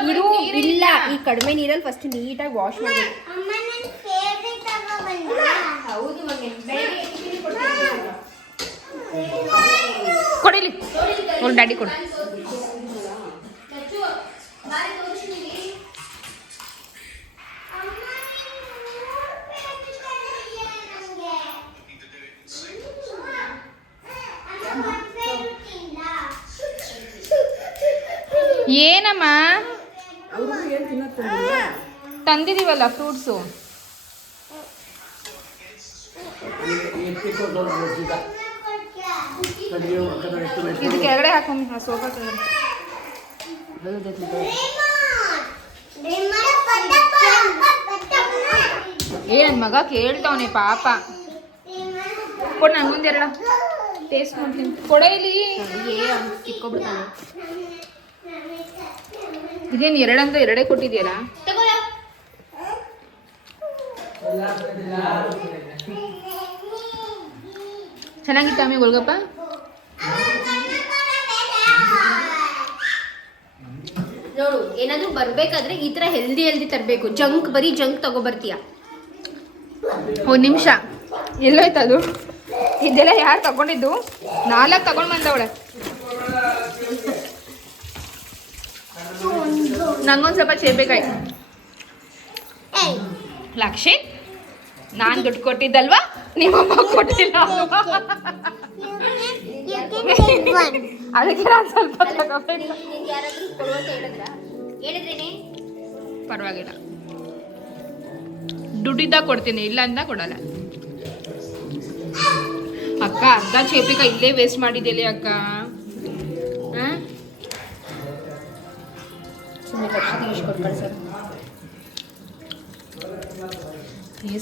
ಇಲ್ಲ, ಈ ಕಡಿಮೆ ನೀರಲ್ಲಿ ಫಸ್ಟ್ ನೀಟಾಗಿ ವಾಶ್ ಮಾಡಬೇಕು. ಹೌದು ಮಗನೇ, ಕೊಡಿಲಿ ಅವ್ರ ಡ್ಯಾಡಿ ಕೊಡು. ಏನಮ್ಮ ತಂದಿದೀವಲ್ಲ ಫ್ರೂಟ್ಸು. ಇದು ಕೆಳಗಡೆ ಹಾಕೊಂಡು ಸೋಫಾ ಕೆಳಗಡೆ. ನನ್ ಮಗ ಕೇಳ್ತಾವನೆ ಪಾಪ. ಕೊಡು ನಂಗೊಂದೆರಡ ಟೇಸ್ಟ್ ಮಾಡ್ತೀನಿ. ಕೊಡ ಇಲ್ಲಿ. ಇಕ್ಕೊಬಿಡ್ತಾನೆ. ಇದೇನು ಎರಡಂತ ಎರಡೇ ಕೊಟ್ಟಿದ್ಯಲ್ಲ. ಚೆನ್ನಾಗಿತ್ತ ಆಮೇಲೆ ಗೊಲ್ಗಪ್ಪ. ನೋಡು, ಏನಾದ್ರೂ ಬರ್ಬೇಕಾದ್ರೆ ಈ ತರ ಹೆಲ್ದಿ ತರಬೇಕು. ಬರೀ ಜಂಕ್ ತಗೋಬರ್ತೀಯ. ಒಂದು ನಿಮಿಷ, ಎಲ್ಲೋಯ್ತು ಅದು? ಇದೆಲ್ಲ ಯಾರು ತಗೊಂಡಿದ್ದು? 4 ತಗೊಂಡು ಬಂದವಳೆ. ನಂಗೊಂದು ಸ್ವಲ್ಪ ಸೇಬೇಕಾಯಿ. ಲಕ್ಷಿ, ನಾನು ದುಡ್ಡು ಕೊಟ್ಟಿದ್ದಲ್ವಾ, ನಿಮ್ಮಮ್ಮ ಕೊಟ್ಟಿಲ್ಲ ಅಲ್ವಾ? ಅದಕ್ಕೆ ನಾನು ಸ್ವಲ್ಪ ತಗೋಬೇಕು. ಪರವಾಗಿಲ್ಲ, ದುಡ್ಡಿದ್ದಾಗ ಕೊಡ್ತೀನಿ, ಇಲ್ಲ ಅಂತ ಕೊಡಲ್ಲ. ಅಕ್ಕ ಅರ್ಧ ಚೇಪಿಕಾಯಿ ಇಲ್ಲೇ ವೇಸ್ಟ್ ಮಾಡಿದ್ಯಲ್ಲ ಅಕ್ಕ.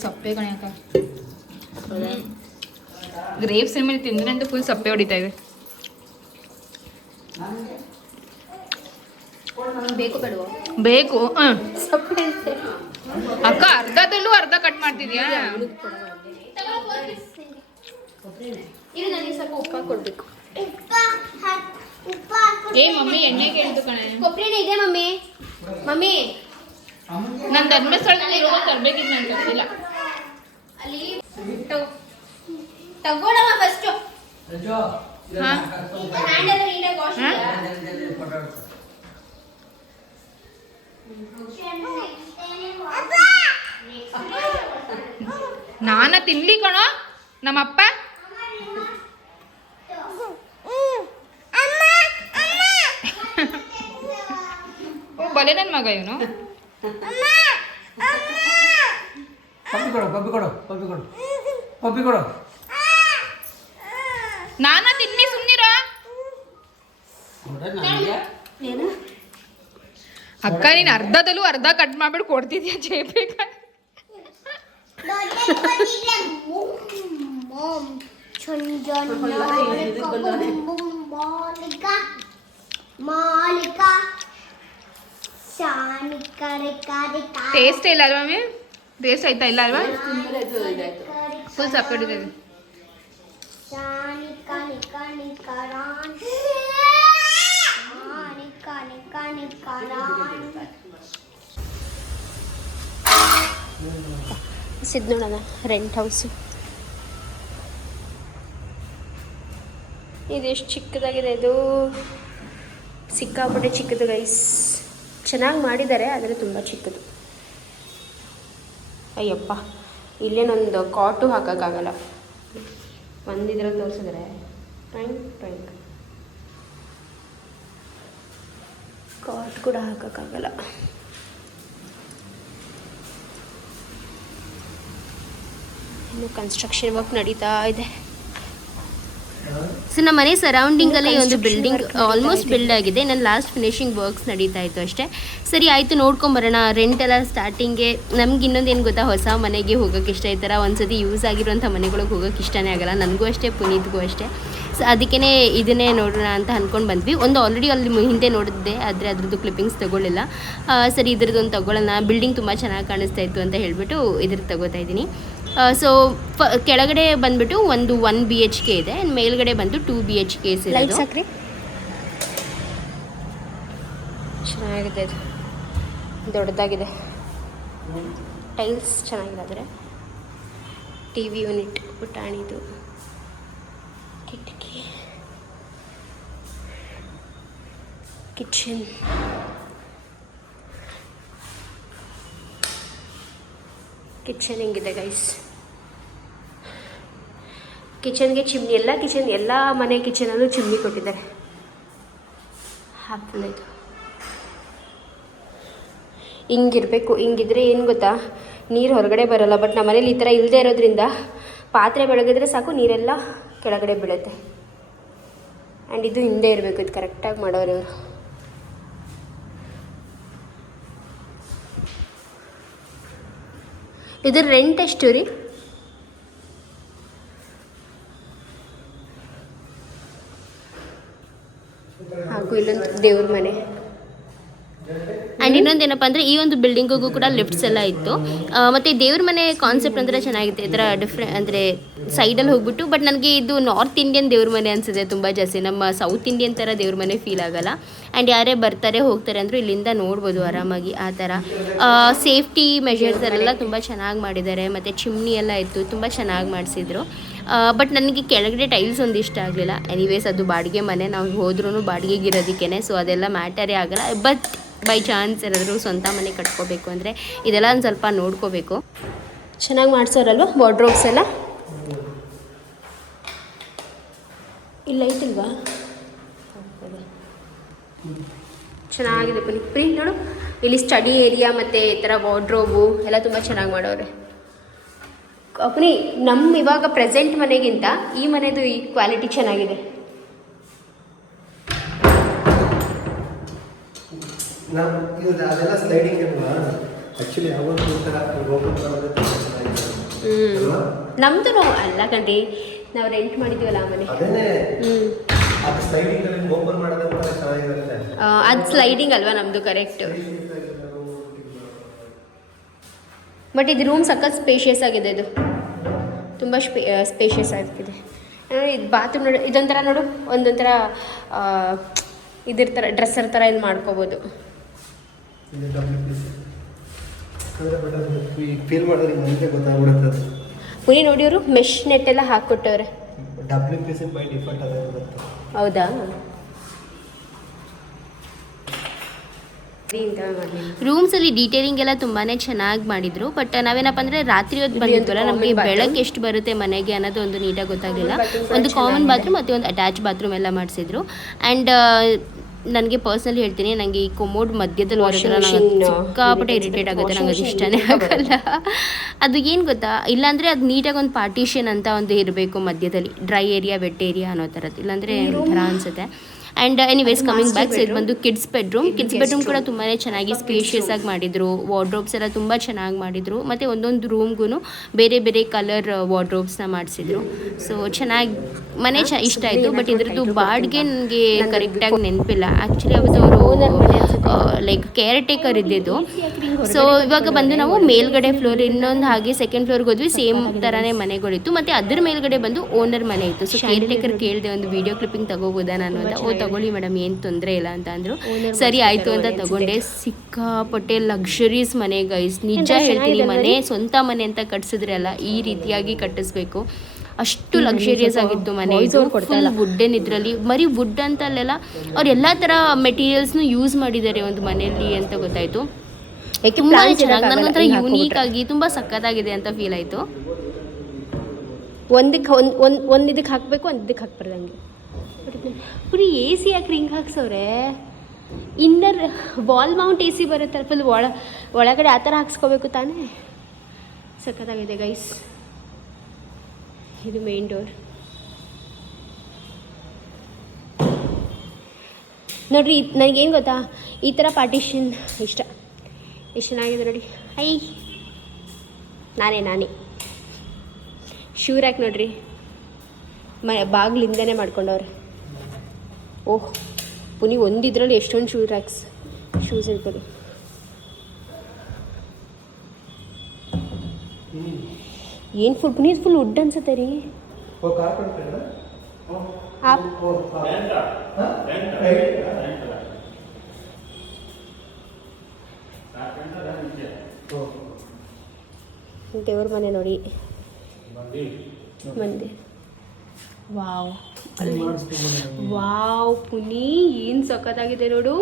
ಸಪ್ಪೆ ಕಣೆ ಅಕ್ಕ. ಗ್ರೇಪ್ಸ್ ಮೇಲೆ ತಿಂದ್ರೆ ಅಂತ ಫುಲ್ ಸಪ್ಪೆ ಹೊಡಿತಾ ಇದೆ. ಬೇಕು ಬೇಡವೋ? ಬೇಕು. ಅಕ್ಕ ಅರ್ಧದಲ್ಲೂ ಅರ್ಧ ಕಟ್ ಮಾಡ್ತಿದ್ಯಾ? ಇದು ನನಗೆ ಸ್ವಲ್ಪ ಉಪ್ಪ ಕೊಡ್ಬೇಕು. ಏ ಮಮ್ಮಿ, ಎಣ್ಣೆ ಕೇಳ್ತು ಕಣೆ. ಕೊಬ್ಬರಿ ಇದೆ ಮಮ್ಮಿ. ಮಮ್ಮಿ, ನಾನು ಧರ್ಮಸ್ಥಳದಲ್ಲಿ ಇರೋದು ತರ್ಬೇಕಿತ್ತು, ನಾನು ತರ್ತಿಲ್ಲ. ಅಲ್ಲಿ ತಗೊಳವ ಫಸ್ಟ್. ನಾನ ತಿನ್ಲಿ ಕಣೋ ನಮ್ಮಪ್ಪ. ಬಲೆ ನನ್ನ ಮಗ ಇವನು. ನಾನ ತಿನ್ನಿ ಸುಮ್ನಿರೋ. ಅಕ್ಕ ನೀನ್ ಅರ್ಧದಲ್ಲೂ ಅರ್ಧ ಕಟ್ ಮಾಡ್ಬಿಟ್ಟು ಕೊಡ್ತಿದ್ಯಾ ಚೇಪಿಕಾಯಿ? ಟೇಸ್ಟ್ ಇಲ್ಲ ಅಲ್ವಾ ಮಮ್ಮಿ? ಟೇಸ್ಟ್ ಆಯ್ತಾ? ಇಲ್ಲ ಅಲ್ವಾ? ಫುಲ್ ಸಪ್ಪೆ. ಸಿದ್ ನೋಡೋಣ ರೆಂಟ್ ಹೌಸು. ಇದೆಷ್ಟು ಚಿಕ್ಕದಾಗಿದೆ ಇದು. ಸಿಕ್ಕಾಪಟ್ಟೆ ಚಿಕ್ಕದು ಗೈಸ್. ಚೆನ್ನಾಗಿ ಮಾಡಿದ್ದಾರೆ, ಆದರೆ ತುಂಬ ಚಿಕ್ಕದು. ಅಯ್ಯಪ್ಪ, ಇಲ್ಲೇನೊಂದು ಕಾಟು ಹಾಕೋಕ್ಕಾಗಲ್ಲ. ಒಂದಿದ್ರಲ್ಲಿ ತೋರಿಸಿದ್ರೆ ಟ್ಯಾಂಕ್ ಕಾಟ್ ಕೂಡ ಹಾಕೋಕ್ಕಾಗಲ್ಲ. ಇನ್ನು ಕನ್ಸ್ಟ್ರಕ್ಷನ್ ವರ್ಕ್ ನಡೀತಾ ಇದೆ. ಸೊ ನಮ್ಮ ಮನೆ ಸರೌಂಡಿಂಗಲ್ಲಿ ಒಂದು ಬಿಲ್ಡಿಂಗ್ ಆಲ್ಮೋಸ್ಟ್ ಬಿಲ್ಡ್ ಆಗಿದೆ. ನನ್ನ ಲಾಸ್ಟ್ ಫಿನಿಶಿಂಗ್ ವರ್ಕ್ಸ್ ನಡೀತಾ ಇತ್ತು ಅಷ್ಟೇ. ಸರಿ ಆಯಿತು, ನೋಡ್ಕೊಂಬರೋಣ. ರೆಂಟ್ ಎಲ್ಲ ಸ್ಟಾರ್ಟಿಂಗೆ ನಮ್ಗೆ ಇನ್ನೊಂದು ಏನು ಗೊತ್ತಾ, ಹೊಸ ಮನೆಗೆ ಹೋಗೋಕ್ಕೆ ಇಷ್ಟ. ಈ ಥರ ಒಂದ್ಸತಿ ಯೂಸ್ ಆಗಿರುವಂಥ ಮನೆಗಳಿಗೆ ಹೋಗೋಕ್ಕೆ ಇಷ್ಟನೇ ಆಗಲ್ಲ. ನನಗೂ ಅಷ್ಟೇ, ಪುನೀತ್ಗೂ ಅಷ್ಟೇ. ಸೊ ಅದಕ್ಕೇ ಇದನ್ನೇ ನೋಡೋಣ ಅಂತ ಅಂದ್ಕೊಂಡು ಬಂದ್ವಿ. ಒಂದು ಆಲ್ರೆಡಿ ಅಲ್ಲಿ ಹಿಂದೆ ನೋಡಿದ್ದೆ, ಆದರೆ ಅದ್ರದ್ದು ಕ್ಲಿಪ್ಪಿಂಗ್ಸ್ ತೊಗೊಳ್ಳಿಲ್ಲ. ಸರಿ ಇದ್ರದ್ದು ಒಂದು ತೊಗೊಳ್ಳೋಣ, ಬಿಲ್ಡಿಂಗ್ ತುಂಬ ಚೆನ್ನಾಗಿ ಕಾಣಿಸ್ತಾ ಇತ್ತು ಅಂತ ಹೇಳಿಬಿಟ್ಟು ಇದ್ರದ್ದು ತೊಗೋತಾ ಇದ್ದೀನಿ. ಸೊ ಕೆಳಗಡೆ ಬಂದುಬಿಟ್ಟು ಒಂದು 1 BHK ಇದೆ, ಮೇಲ್ಗಡೆ ಬಂದು 2 BHK ಇದೆ. ಚೆನ್ನಾಗಿದೆ, ಇದು ದೊಡ್ಡದಾಗಿದೆ. ಟೈಲ್ಸ್ ಚೆನ್ನಾಗಿದೆ. ಆದರೆ TV ಯೂನಿಟ್ ಪುಟಾಣಿದು, ಕಿಟಕಿ, ಕಿಚನ್, ಕಿಚನ್ ಹೆಂಗಿದೆ ಗೈಸ್. ಕಿಚನ್ಗೆ ಚಿಮ್ನಿ, ಎಲ್ಲ ಮನೆ ಕಿಚನಲ್ಲೂ ಚಿಮ್ನಿ ಕೊಟ್ಟಿದ್ದಾರೆ. ಹಾಫ್ ಇದು ಹಿಂಗಿರಬೇಕು. ಹಿಂಗಿದ್ರೆ ಏನು ಗೊತ್ತಾ, ನೀರು ಹೊರಗಡೆ ಬರೋಲ್ಲ. ಬಟ್ ನಮ್ಮ ಮನೇಲಿ ಈ ಥರ ಇಲ್ಲದೆ ಇರೋದ್ರಿಂದ ಪಾತ್ರೆ ಬೆಳಗಿದ್ರೆ ಸಾಕು ನೀರೆಲ್ಲ ಕೆಳಗಡೆ ಬೀಳುತ್ತೆ. ಆ್ಯಂಡ್ ಇದು ಹಿಂದೆ ಇರಬೇಕು, ಇದು ಕರೆಕ್ಟಾಗಿ ಮಾಡೋರು. ಇದ್ರ ರೆಂಟ್ ಎಷ್ಟು ರೀ? ಹಾಗೂ ಇಲ್ಲೊಂದು ದೇವ್ರ ಮನೆ. ಆ್ಯಂಡ್ ಇನ್ನೊಂದೇನಪ್ಪ ಅಂದರೆ ಈ ಒಂದು ಬಿಲ್ಡಿಂಗಿಗೂ ಕೂಡ ಲಿಫ್ಟ್ಸ್ ಎಲ್ಲ ಇತ್ತು. ಮತ್ತು ದೇವ್ರ ಮನೆ ಕಾನ್ಸೆಪ್ಟ್ ಅಂದರೆ ಚೆನ್ನಾಗಿತ್ತು. ಈ ಥರ ಅಂದರೆ ಸೈಡಲ್ಲಿ ಹೋಗ್ಬಿಟ್ಟು, ಬಟ್ ನನಗೆ ಇದು ನಾರ್ತ್ ಇಂಡಿಯನ್ ದೇವ್ರ ಮನೆ ಅನಿಸಿದೆ ತುಂಬ ಜಾಸ್ತಿ. ನಮ್ಮ ಸೌತ್ ಇಂಡಿಯನ್ ಥರ ದೇವ್ರ ಮನೆ ಫೀಲ್ ಆಗಲ್ಲ. ಆ್ಯಂಡ್ ಯಾರೇ ಬರ್ತಾರೆ ಹೋಗ್ತಾರೆ ಅಂದರೂ ಇಲ್ಲಿಂದ ನೋಡ್ಬೋದು ಆರಾಮಾಗಿ. ಆ ಥರ ಸೇಫ್ಟಿ ಮೆಷರ್ಸ್ ಎಲ್ಲ ತುಂಬ ಚೆನ್ನಾಗಿ ಮಾಡಿದ್ದಾರೆ. ಮತ್ತು ಚಿಮ್ನಿ ಎಲ್ಲ ಇತ್ತು, ತುಂಬ ಚೆನ್ನಾಗಿ ಮಾಡಿಸಿದ್ರು. ಬಟ್ ನನಗೆ ಕೆಳಗಡೆ ಟೈಲ್ಸ್ ಒಂದು ಇಷ್ಟ ಆಗಲಿಲ್ಲ. ಎನಿವೇಸ್ ಅದು ಬಾಡಿಗೆ ಮನೆ, ನಾವು ಹೋದ್ರೂ ಬಾಡಿಗೆಗೆ ಇರೋದಕ್ಕೇ, ಸೊ ಅದೆಲ್ಲ ಮ್ಯಾಟರೇ ಆಗಲ್ಲ. ಬಟ್ ಬೈ ಚಾನ್ಸ್ ಏನಾದರೂ ಸ್ವಂತ ಮನೆ ಕಟ್ಕೋಬೇಕು ಅಂದರೆ ಇದೆಲ್ಲ ಒಂದು ಸ್ವಲ್ಪ ನೋಡ್ಕೋಬೇಕು. ಚೆನ್ನಾಗಿ ಮಾಡಿಸೋರಲ್ವ ವಾರ್ಡ್ರೋಬ್ಸ್ ಎಲ್ಲ. ಇಲ್ಲ ಐತಿಲ್ವಾ? ಚೆನ್ನಾಗಿದೆ ಪ್ರೀ ನೋಡು. ಇಲ್ಲಿ ಸ್ಟಡಿ ಏರಿಯಾ ಮತ್ತು ಈ ಥರ ವಾರ್ಡ್ರೋಬು ಎಲ್ಲ ತುಂಬ ಚೆನ್ನಾಗಿ ಮಾಡೋರೆ. ಪುನಿ ನಮ್ಮ ಇವಾಗ ಪ್ರೆಸೆಂಟ್ ಮನೆಗಿಂತ ಈ ಮನೆದು ಈ ಕ್ವಾಲಿಟಿ ಚೆನ್ನಾಗಿದೆ. ಅದೆಲ್ಲ ಸ್ಲೈಡಿಂಗ್ ಆಕ್ಚುಲಿ ನಮ್ದು ಅಲ್ಲ ಕಣ್ರಿ, ನಾವು ರೆಂಟ್ ಮಾಡಿದ್ದೀವಲ್ಲ ಆ ಮನೆ. ಅದು ಸ್ಲೈಡಿಂಗ್ ಅಲ್ವಾ ನಮ್ಮದು, ಕರೆಕ್ಟ್. ಬಟ್ ಇದು ರೂಮ್ ಸಖತ್ ಸ್ಪೇಷಿಯಸ್ ಆಗಿದೆ. ಇದು ತುಂಬ ಸ್ಪೇಷಿಯಸ್ ಆಗಿದೆ. ಇದು ಬಾತ್ರೂಮ್ ನೋಡು, ಇದೊಂಥರ ನೋಡು, ಒಂದೊಂಥರ ಇದ್ರ ಥರ ಡ್ರೆಸ್ಸರ್ ಥರ ಇಲ್ಲಿ ಮಾಡ್ಕೋಬೋದು. ಪುನಿ ನೋಡಿ, ಅವರು ಮೆಶ್ ನೆಟ್ ಎಲ್ಲ ಹಾಕ್ಕೊಟ್ಟವ್ರೆ. ಹೌದಾ? ರೂಮ್ಸಲ್ಲಿ ಡೀಟೇಲಿಂಗ್ ಎಲ್ಲ ತುಂಬಾ ಚೆನ್ನಾಗಿ ಮಾಡಿದ್ರು. ಬಟ್ ನಾವೇನಪ್ಪ ಅಂದರೆ ರಾತ್ರಿ ಹೊತ್ತು ಬಂದಿದ್ವಲ್ಲ, ನಮಗೆ ಬೆಳಗ್ಗೆ ಎಷ್ಟು ಬರುತ್ತೆ ಮನೆಗೆ ಅನ್ನೋದು ಒಂದು ನೀಟಾಗಿ ಗೊತ್ತಾಗಲಿಲ್ಲ. ಒಂದು ಕಾಮನ್ ಬಾತ್ರೂಮ್ ಮತ್ತು ಒಂದು ಅಟ್ಯಾಚ್ ಬಾತ್ರೂಮ್ ಎಲ್ಲ ಮಾಡಿಸಿದ್ರು. ಆ್ಯಂಡ್ ನನಗೆ ಪರ್ಸ್ನಲಿ ಹೇಳ್ತೀನಿ, ನನಗೆ ಈ ಕೊಮೋಡ್ ಮಧ್ಯದಲ್ಲಿ ಹೊರಗಡೆ ನಂಗೆ ಸಿಕ್ಕಾಪಟ್ಟೆ ಇರಿಟೇಟ್ ಆಗುತ್ತೆ. ನಂಗೆ ಅದು ಇಷ್ಟನೇ ಆಗಲ್ಲ. ಅದು ಏನು ಗೊತ್ತಾ, ಇಲ್ಲಾಂದರೆ ಅದು ನೀಟಾಗಿ ಒಂದು ಪಾರ್ಟಿಷನ್ ಅಂತ ಒಂದು ಇರಬೇಕು ಮಧ್ಯದಲ್ಲಿ, ಡ್ರೈ ಏರಿಯಾ ವೆಟ್ ಏರಿಯಾ ಅನ್ನೋ ಥರದ್ದು. ಇಲ್ಲಾಂದರೆ ಒಂಥರ ಅನಿಸುತ್ತೆ. And anyways coming back, so ಇದು ಬಂದು ಕಿಡ್ಸ್ ಬೆಡ್ರೂಮ್ ಕೂಡ ತುಂಬಾ ಚೆನ್ನಾಗಿ ಸ್ಪೇಷಿಯಸ್ ಆಗಿ ಮಾಡಿದ್ರು. ವಾರ್ಡ್ರೋಬ್ಸ್ ಎಲ್ಲ ತುಂಬ ಚೆನ್ನಾಗಿ ಮಾಡಿದ್ರು. ಮತ್ತು ಒಂದೊಂದು ರೂಮ್ಗೂ ಬೇರೆ ಬೇರೆ ಕಲರ್ ವಾರ್ಡ್ರೋಬ್ಸ್ನ ಮಾಡಿಸಿದ್ರು. ಸೊ ಚೆನ್ನಾಗಿ ಮನೆ ಇಷ್ಟ ಆಯಿತು. ಬಟ್ ಇದ್ರದ್ದು ಬಾಡಿಗೆ ನನಗೆ ಕರೆಕ್ಟಾಗಿ ನೆನಪಿಲ್ಲ. ಆ್ಯಕ್ಚುಲಿ ಅವತ್ತು ಅವರು ಲೈಕ್ ಕೇರ್ ಟೇಕರ್ ಇದ್ದಿದ್ದು. ಸೊ ಇವಾಗ ಬಂದು ನಾವು ಮೇಲ್ಗಡೆ ಫ್ಲೋರ್, ಇನ್ನೊಂದು ಹಾಗೆ ಸೆಕೆಂಡ್ ಫ್ಲೋರ್ಗೆ ಹೋದ್ವಿ. ಸೇಮ್ ಥರನೇ ಮನೆಗಳಿತ್ತು. ಮತ್ತು ಅದ್ರ ಮೇಲ್ಗಡೆ ಬಂದು ಓನರ್ ಮನೆ ಇತ್ತು. ಸೊ ಕೇರ್ ಟೇಕರ್ ಕೇಳಿದೆ, ಒಂದು ವಿಡಿಯೋ ಕ್ಲಿಪ್ಪಿಂಗ್ ತಗೋಬೋದಾ ನಾನು ಅಂತ. ತಗೊಳ್ಳಿ ಮೇಡಮ್, ಏನು ತೊಂದರೆ ಇಲ್ಲ ಅಂತ ಅಂದರು. ಸರಿ ಆಯಿತು ಅಂತ ತಗೊಂಡೆ. ಸಿಕ್ಕಾಪಟ್ಟೆ ಲಕ್ಸುರೀಸ್ ಮನೆ ಗೈಸ್, ನಿಜ ಹೇಳ್ತೀನಿ. ಮನೆ ಸ್ವಂತ ಮನೆ ಅಂತ ಕಟ್ಸಿದ್ರಲ್ಲ, ಈ ರೀತಿಯಾಗಿ ಕಟ್ಟಿಸ್ಬೇಕು. ಅಷ್ಟು ಲಕ್ಸುರಿಯಸ್ ಆಗಿತ್ತು ಮನೆ. ಫುಲ್ ವುಡ್ಡನ್ ಇದರಲ್ಲಿ, ಬರೀ ವುಡ್ ಅಂತ ಅಲ್ಲೆಲ್ಲ ಅವ್ರು ಎಲ್ಲ ಥರ ಮೆಟೀರಿಯಲ್ಸ್ನು ಯೂಸ್ ಮಾಡಿದ್ದಾರೆ ಒಂದು ಮನೆಯಲ್ಲಿ ಅಂತ ಗೊತ್ತಾಯಿತು. ತುಂಬ ಚೆನ್ನಾಗಿ, ನನಗೊಂಥರ ಯೂನೀಕ್ ಆಗಿ ತುಂಬ ಸಖತ್ತಾಗಿದೆ ಅಂತ ಫೀಲ್ ಆಯಿತು. ಒಂದು ಇದಕ್ಕೆ ಹಾಕಬೇಕು, ಒಂದು ಇದಕ್ಕೆ ಹಾಕ್ಬಾರ್ದಂಗೆ. ಪುರಿ ಎ ಸಿ ಯಾಕ್ರಿ ಹಿಂಗೆ ಹಾಕ್ಸವ್ರೆ? Inner wall mount A C ಬರುತ್ತೆ, ಫುಲ್ ಒಳಗಡೆ ಆ ಥರ ಹಾಕ್ಸ್ಕೋಬೇಕು ತಾನೇ. ಸಖತ್ತಾಗಿದೆ ಗೈಸ್. ಇದು ಮೇನ್ ಡೋರ್ ನೋಡ್ರಿ. ನನಗೇನು ಗೊತ್ತಾ, ಈ ಥರ ಪಾರ್ಟಿಷನ್ ಇಷ್ಟ. ಎಷ್ಟು ಚೆನ್ನಾಗಿದೆ ನೋಡಿ. ನಾನೇ ಶೂ ರ್ಯಾಕ್ ನೋಡ್ರಿ, ಬಾಗಿಲಿಂದನೇ ಮಾಡ್ಕೊಂಡವ್ರೆ. ಓಹ್ ಪುನಿ, ಒಂದಿದ್ರಲ್ಲಿ ಎಷ್ಟೊಂದು ಶೂಸ್ ಇರ್ಬೋದು. ಏನು ಫುಲ್ ಪುನಿ, ಫುಲ್ ವುಡ್ ಅನ್ಸುತ್ತೆ ರೀ. ದೇವ್ರ ಮನೆ ನೋಡಿ, ಮಂದಿ. ವಾವ್ ಪುನಿ, ಏನು ಸಖತ್ತಾಗಿದೆ ನೋಡು.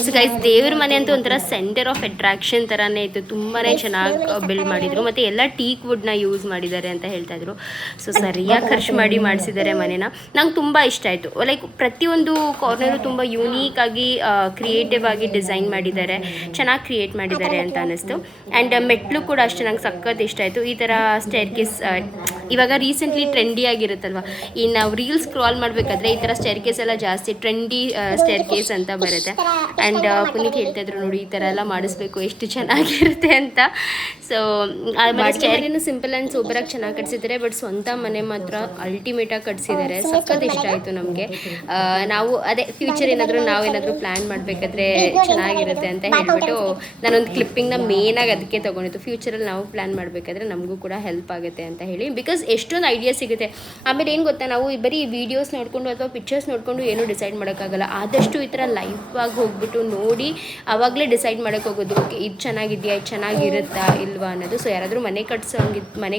ಸೊ ಗೈಸ್ ದೇವ್ರ ಮನೆ ಅಂತೂ ಒಂಥರ ಸೆಂಟರ್ ಆಫ್ ಅಟ್ರಾಕ್ಷನ್ ಥರನೇ ಇತ್ತು, ತುಂಬಾ ಚೆನ್ನಾಗಿ ಬಿಲ್ಡ್ ಮಾಡಿದರು. ಮತ್ತು ಎಲ್ಲ ಟೀಕ್ ವುಡ್ನ ಯೂಸ್ ಮಾಡಿದ್ದಾರೆ ಅಂತ ಹೇಳ್ತಾ ಇದ್ರು. ಸೊ ಸರಿಯಾಗಿ ಖರ್ಚು ಮಾಡಿ ಮಾಡಿಸಿದ್ದಾರೆ ಮನೇನ. ನಂಗೆ ತುಂಬ ಇಷ್ಟ ಆಯಿತು. ಲೈಕ್ ಪ್ರತಿಯೊಂದು ಕಾರ್ನರು ತುಂಬ ಯೂನೀಕ್ ಆಗಿ ಕ್ರಿಯೇಟಿವ್ ಆಗಿ ಡಿಸೈನ್ ಮಾಡಿದ್ದಾರೆ, ಚೆನ್ನಾಗಿ ಕ್ರಿಯೇಟ್ ಮಾಡಿದ್ದಾರೆ ಅಂತ ಅನ್ನಿಸ್ತು. ಆ್ಯಂಡ್ ಮೆಟ್ಲು ಕೂಡ ಅಷ್ಟೇ ನಂಗೆ ಸಖತ್ ಇಷ್ಟ ಆಯಿತು. ಈ ಥರ ಸ್ಟೇರ್ಕೇಸ್ ಇವಾಗ ರೀಸೆಂಟ್ಲಿ ಟ್ರೆಂಡಿ ಆಗಿರುತ್ತಲ್ವ, ಈ ನಾವು ರೀಲ್ಸ್ ಸ್ಕ್ರಾಲ್ ಮಾಡಬೇಕಾದ್ರೆ ಈ ಥರ ಸ್ಟೇರ್ಕೇಸ್ ಎಲ್ಲ ಜಾಸ್ತಿ ಟ್ರೆಂಡಿ ಸ್ಟೇರ್ಕೇಸ್ ಅಂತ ಬರುತ್ತೆ. ಆ್ಯಂಡ್ ಪುನೀತ್ ಹೇಳ್ತಾ ಇದ್ರು ನೋಡಿ ಈ ಥರ ಎಲ್ಲ ಮಾಡಿಸ್ಬೇಕು ಎಷ್ಟು ಚೆನ್ನಾಗಿರುತ್ತೆ ಅಂತ. ಸೊ ಆಮೇಲೆ ಸ್ಟೇರಿನೂ ಸಿಂಪಲ್ ಆ್ಯಂಡ್ ಸೂಪರಾಗಿ ಚೆನ್ನಾಗಿ ಕಟ್ಸಿದ್ದಾರೆ. ಬಟ್ ಸ್ವಂತ ಮನೆ ಮಾತ್ರ ಅಲ್ಟಿಮೇಟಾಗಿ ಕಟ್ಸಿದ್ದಾರೆ, ಸಖತ್ ಇಷ್ಟ ಆಯಿತು ನಮಗೆ. ನಾವು ಅದೇ ಫ್ಯೂಚರ್ ನಾವೇನಾದರೂ ಪ್ಲ್ಯಾನ್ ಮಾಡಬೇಕಾದ್ರೆ ಚೆನ್ನಾಗಿರುತ್ತೆ ಅಂತ ಹೇಳ್ಬಿಟ್ಟು ನಾನೊಂದು ಕ್ಲಿಪ್ಪಿಂಗ್ನ ಮೇನಾಗಿ ಅದಕ್ಕೆ ತೊಗೊಂಡಿದ್ದು. ಫ್ಯೂಚರಲ್ಲಿ ನಾವು ಪ್ಲ್ಯಾನ್ ಮಾಡಬೇಕಾದ್ರೆ ನಮಗೂ ಕೂಡ ಹೆಲ್ಪ್ ಆಗುತ್ತೆ ಅಂತ ಹೇಳಿ, ಬಿಕಾಸ್ ಎಷ್ಟೊಂದು ಐಡಿಯಾ ಸಿಗುತ್ತೆ. ಆಮೇಲೆ ಏನು ಗೊತ್ತಾ, ನಾವು ಬರೀ ವೀಡಿಯೋಸ್ ನೋಡಿಕೊಂಡು ಅಥವಾ ಪಿಕ್ಚರ್ಸ್ ನೋಡಿಕೊಂಡು ಏನೂ ಡಿಸೈಡ್ ಮಾಡೋಕ್ಕಾಗಲ್ಲ. ಆದಷ್ಟು ಈ ಥರ ಲೈವ್ ಆಗಿ ಹೋಗ್ಬಿಟ್ಟು ನೋಡಿ ಆವಾಗಲೇ ಡಿಸೈಡ್ ಮಾಡೋಕ್ಕೆ ಹೋಗೋದು, ಓಕೆ ಇದು ಚೆನ್ನಾಗಿದೆಯಾ, ಇದು ಚೆನ್ನಾಗಿರುತ್ತಾ ಇಲ್ವಾ ಅನ್ನೋದು. ಸೊ ಯಾರಾದರೂ ಮನೆ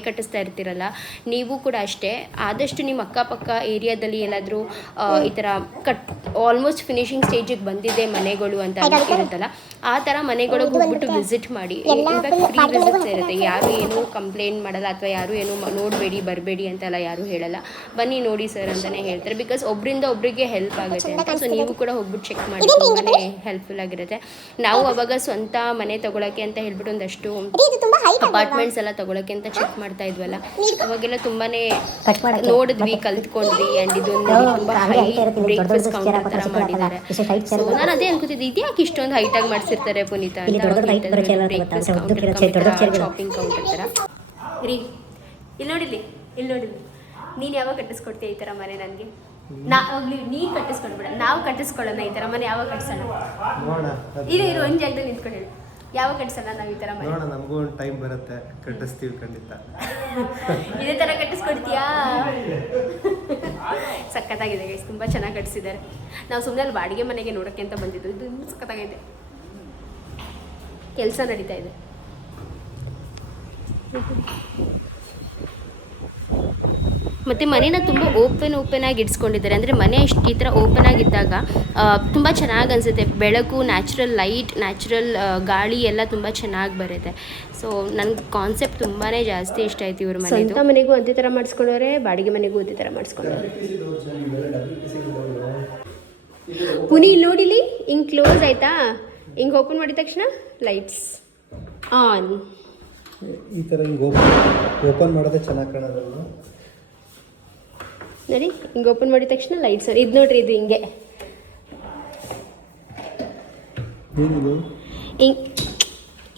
ಕಟ್ಟಿಸ್ತಾ ಇರ್ತೀರಲ್ಲ, ನೀವು ಕೂಡ ಅಷ್ಟೇ ಆದಷ್ಟು ನಿಮ್ಮ ಅಕ್ಕಪಕ್ಕ ಏರಿಯಾದಲ್ಲಿ ಎಲ್ಲಾದರೂ ಈ ಥರ ಆಲ್ಮೋಸ್ಟ್ ಫಿನಿಶಿಂಗ್ ಸ್ಟೇಜಿಗೆ ಬಂದಿದೆ ಮನೆಗಳು ಅಂತ ಇರುತ್ತಲ್ಲ, ಆ ಥರ ಮನೆಗಳಿಗೆ ಹೋಗ್ಬಿಟ್ಟು ವಿಸಿಟ್ ಮಾಡಿ. ಇನ್ಫ್ಯಾಕ್ಟ್ ಫ್ರೀ ವಿಸಿಟ್ಸ್ ಇರುತ್ತೆ, ಯಾರು ಏನೂ ಕಂಪ್ಲೇಂಟ್ ಮಾಡಲ್ಲ ಅಥವಾ ಯಾರು ಏನೂ ನೋಡಬೇಡಿ ಬರಬೇಡಿ ಅಂತೆಲ್ಲ ಯಾರೂ ಹೇಳಲ್ಲ. ಬನ್ನಿ ನೋಡಿ ಸರ್ ಅಂತಲೇ ಹೇಳ್ತಾರೆ, ಬಿಕಾಸ್ ಒಬ್ಬರಿಂದ ಒಬ್ಬರಿಗೆ ಹೆಲ್ಪ್ ಆಗುತ್ತೆ ಅಂತ. ಸೊ ನೀವು ಕೂಡ ಹೋಗ್ಬಿಟ್ಟು ಚೆಕ್ ಮಾಡಿ, ತುಂಬಾ ಹೆಲ್ಪ್ಫುಲ್ ಆಗಿರುತ್ತೆ. ನಾವು ಅವಾಗ ಸ್ವಂತ ಮನೆ ತಗೊಳಕ್ಕೆ ಅಂತ ಹೇಳ್ಬಿಟ್ಟು ಒಂದಷ್ಟು ಅಪಾರ್ಟ್ಮೆಂಟ್ಸ್ ಎಲ್ಲ ತಗೊಳಕ್ಕೆ ಅಂತ ಚೆಕ್ ಮಾಡ್ತಾ ಇದ್ವಲ್ಲ, ಅವಾಗೆಲ್ಲ ತುಂಬಾನೇ ನೋಡಿದ್ವಿ, ಕಲ್ತ್ಕೊಂಡ್ವಿ. ಆ್ಯಂಡ್ ಇದೊಂದು ತುಂಬ ಹೈ ಬ್ರೇಕ್ಫಾಸ್ಟ್ ಕೌಂಟರ್ ಥರ ಮಾಡಿದ್ದಾರೆ. ಸೊ ನಾನು ಅದೇ ಅನ್ಕೋತಿದ್ದೆ, ಇದ್ಯಾಕೆ ಇಷ್ಟೊಂದು ಹೈಟಾಗಿ ಮಾಡಿಸಿರ್ತಾರೆ ಪುನೀತ ಅಂತ. ಬ್ರೇಕ್ಫಾಸ್ಟ್ ಕೌಂಟರ್, ಶಾಪಿಂಗ್ ಕೌಂಟರ್ ಥರ ರೀ. ಇಲ್ಲಿ ನೋಡಿಲಿ, ನೀನು ಯಾವಾಗ ಕಟ್ಟಿಸ್ಕೊಡ್ತೀಯ ಈ ಥರ ಮನೆ ನನಗೆ? ನೀನು ಕಟ್ಟಿಸ್ಕೊಡ್ಬೇಡ, ನಾವು ಕಟ್ಟಿಸ್ಕೊಳ್ಳೋಣ ಈ ಥರ ಮನೆ. ಯಾವಾಗ ಕಟ್ಸೋಣ? ಇರು ಒಂದು ಜಾಗದಲ್ಲಿ ನಿಂತ್ಕೊಂಡು ಹೇಳಿ, ಯಾವಾಗ ಕಟ್ಸೋಣ ನಾವು ಈ ಥರ ಮನೆ? ನಮಗೂ ಒಂದು ಟೈಮ್ ಬರುತ್ತೆ, ಕಟ್ಟಿಸ್ತೀವಿ ಖಂಡಿತ. ಇದೇ ಥರ ಕಟ್ಟಿಸ್ಕೊಡ್ತೀಯಾ? ಸಖತ್ತಾಗಿದೆ ಗೈಸ್, ತುಂಬ ಚೆನ್ನಾಗಿ ಕಟ್ಟಿಸಿದ್ದಾರೆ. ನಾವು ಸುಮ್ಮನೆ ಅಲ್ಲಿ ಬಾಡಿಗೆ ಮನೆಗೆ ನೋಡೋಕ್ಕೆ ಅಂತ ಬಂದಿದ್ದು, ಇದು ಇನ್ನೂ ಸಖತ್ತಾಗಿದೆ. ಕೆಲಸ ನಡೀತಾ ಇದೆ. ಮತ್ತು ಮನೇನ ತುಂಬ ಓಪನ್ ಆಗಿ ಇಡ್ಸ್ಕೊಂಡಿದ್ದಾರೆ. ಅಂದರೆ ಮನೆ ಈ ಥರ ಓಪನ್ ಆಗಿದ್ದಾಗ ತುಂಬ ಚೆನ್ನಾಗಿ ಅನಿಸುತ್ತೆ. ಬೆಳಕು, ನ್ಯಾಚುರಲ್ ಲೈಟ್, ನ್ಯಾಚುರಲ್ ಗಾಳಿ ಎಲ್ಲ ತುಂಬ ಚೆನ್ನಾಗಿ ಬರುತ್ತೆ. ಸೊ ನನಗೆ ಕಾನ್ಸೆಪ್ಟ್ ತುಂಬಾ ಜಾಸ್ತಿ ಇಷ್ಟ ಆಯ್ತು ಇವ್ರ ಮನೆ. ಸ್ವಂತ ಮನೆಗೂ ಅದೇ ಥರ ಮಾಡಿಸ್ಕೊಂಡವ್ರೆ, ಬಾಡಿಗೆ ಮನೆಗೂ ಅದೇ ಥರ ಮಾಡಿಸ್ಕೊಂಡವ್ರೆ. ಪುನಿ ಇಲ್ಲಿ ನೋಡಿಲಿ, ಹಿಂಗೆ ಕ್ಲೋಸ್ ಆಯಿತಾ, ಹಿಂಗೆ ಓಪನ್ ಮಾಡಿದ ತಕ್ಷಣ ಲೈಟ್ಸ್ ಆನ್. ಈ ಥರ ಓಪನ್ ಮಾಡೋದೇ ಚೆನ್ನಾಗಿ ಕಾಣೋದಲ್ಲ ನೋಡಿ, ಹಿಂಗೆ ಓಪನ್ ಮಾಡಿದ ತಕ್ಷಣ ಲೈಟ್ಸ್. ಇದು ನೋಡ್ರಿ, ಇದು ಹಿಂಗೆ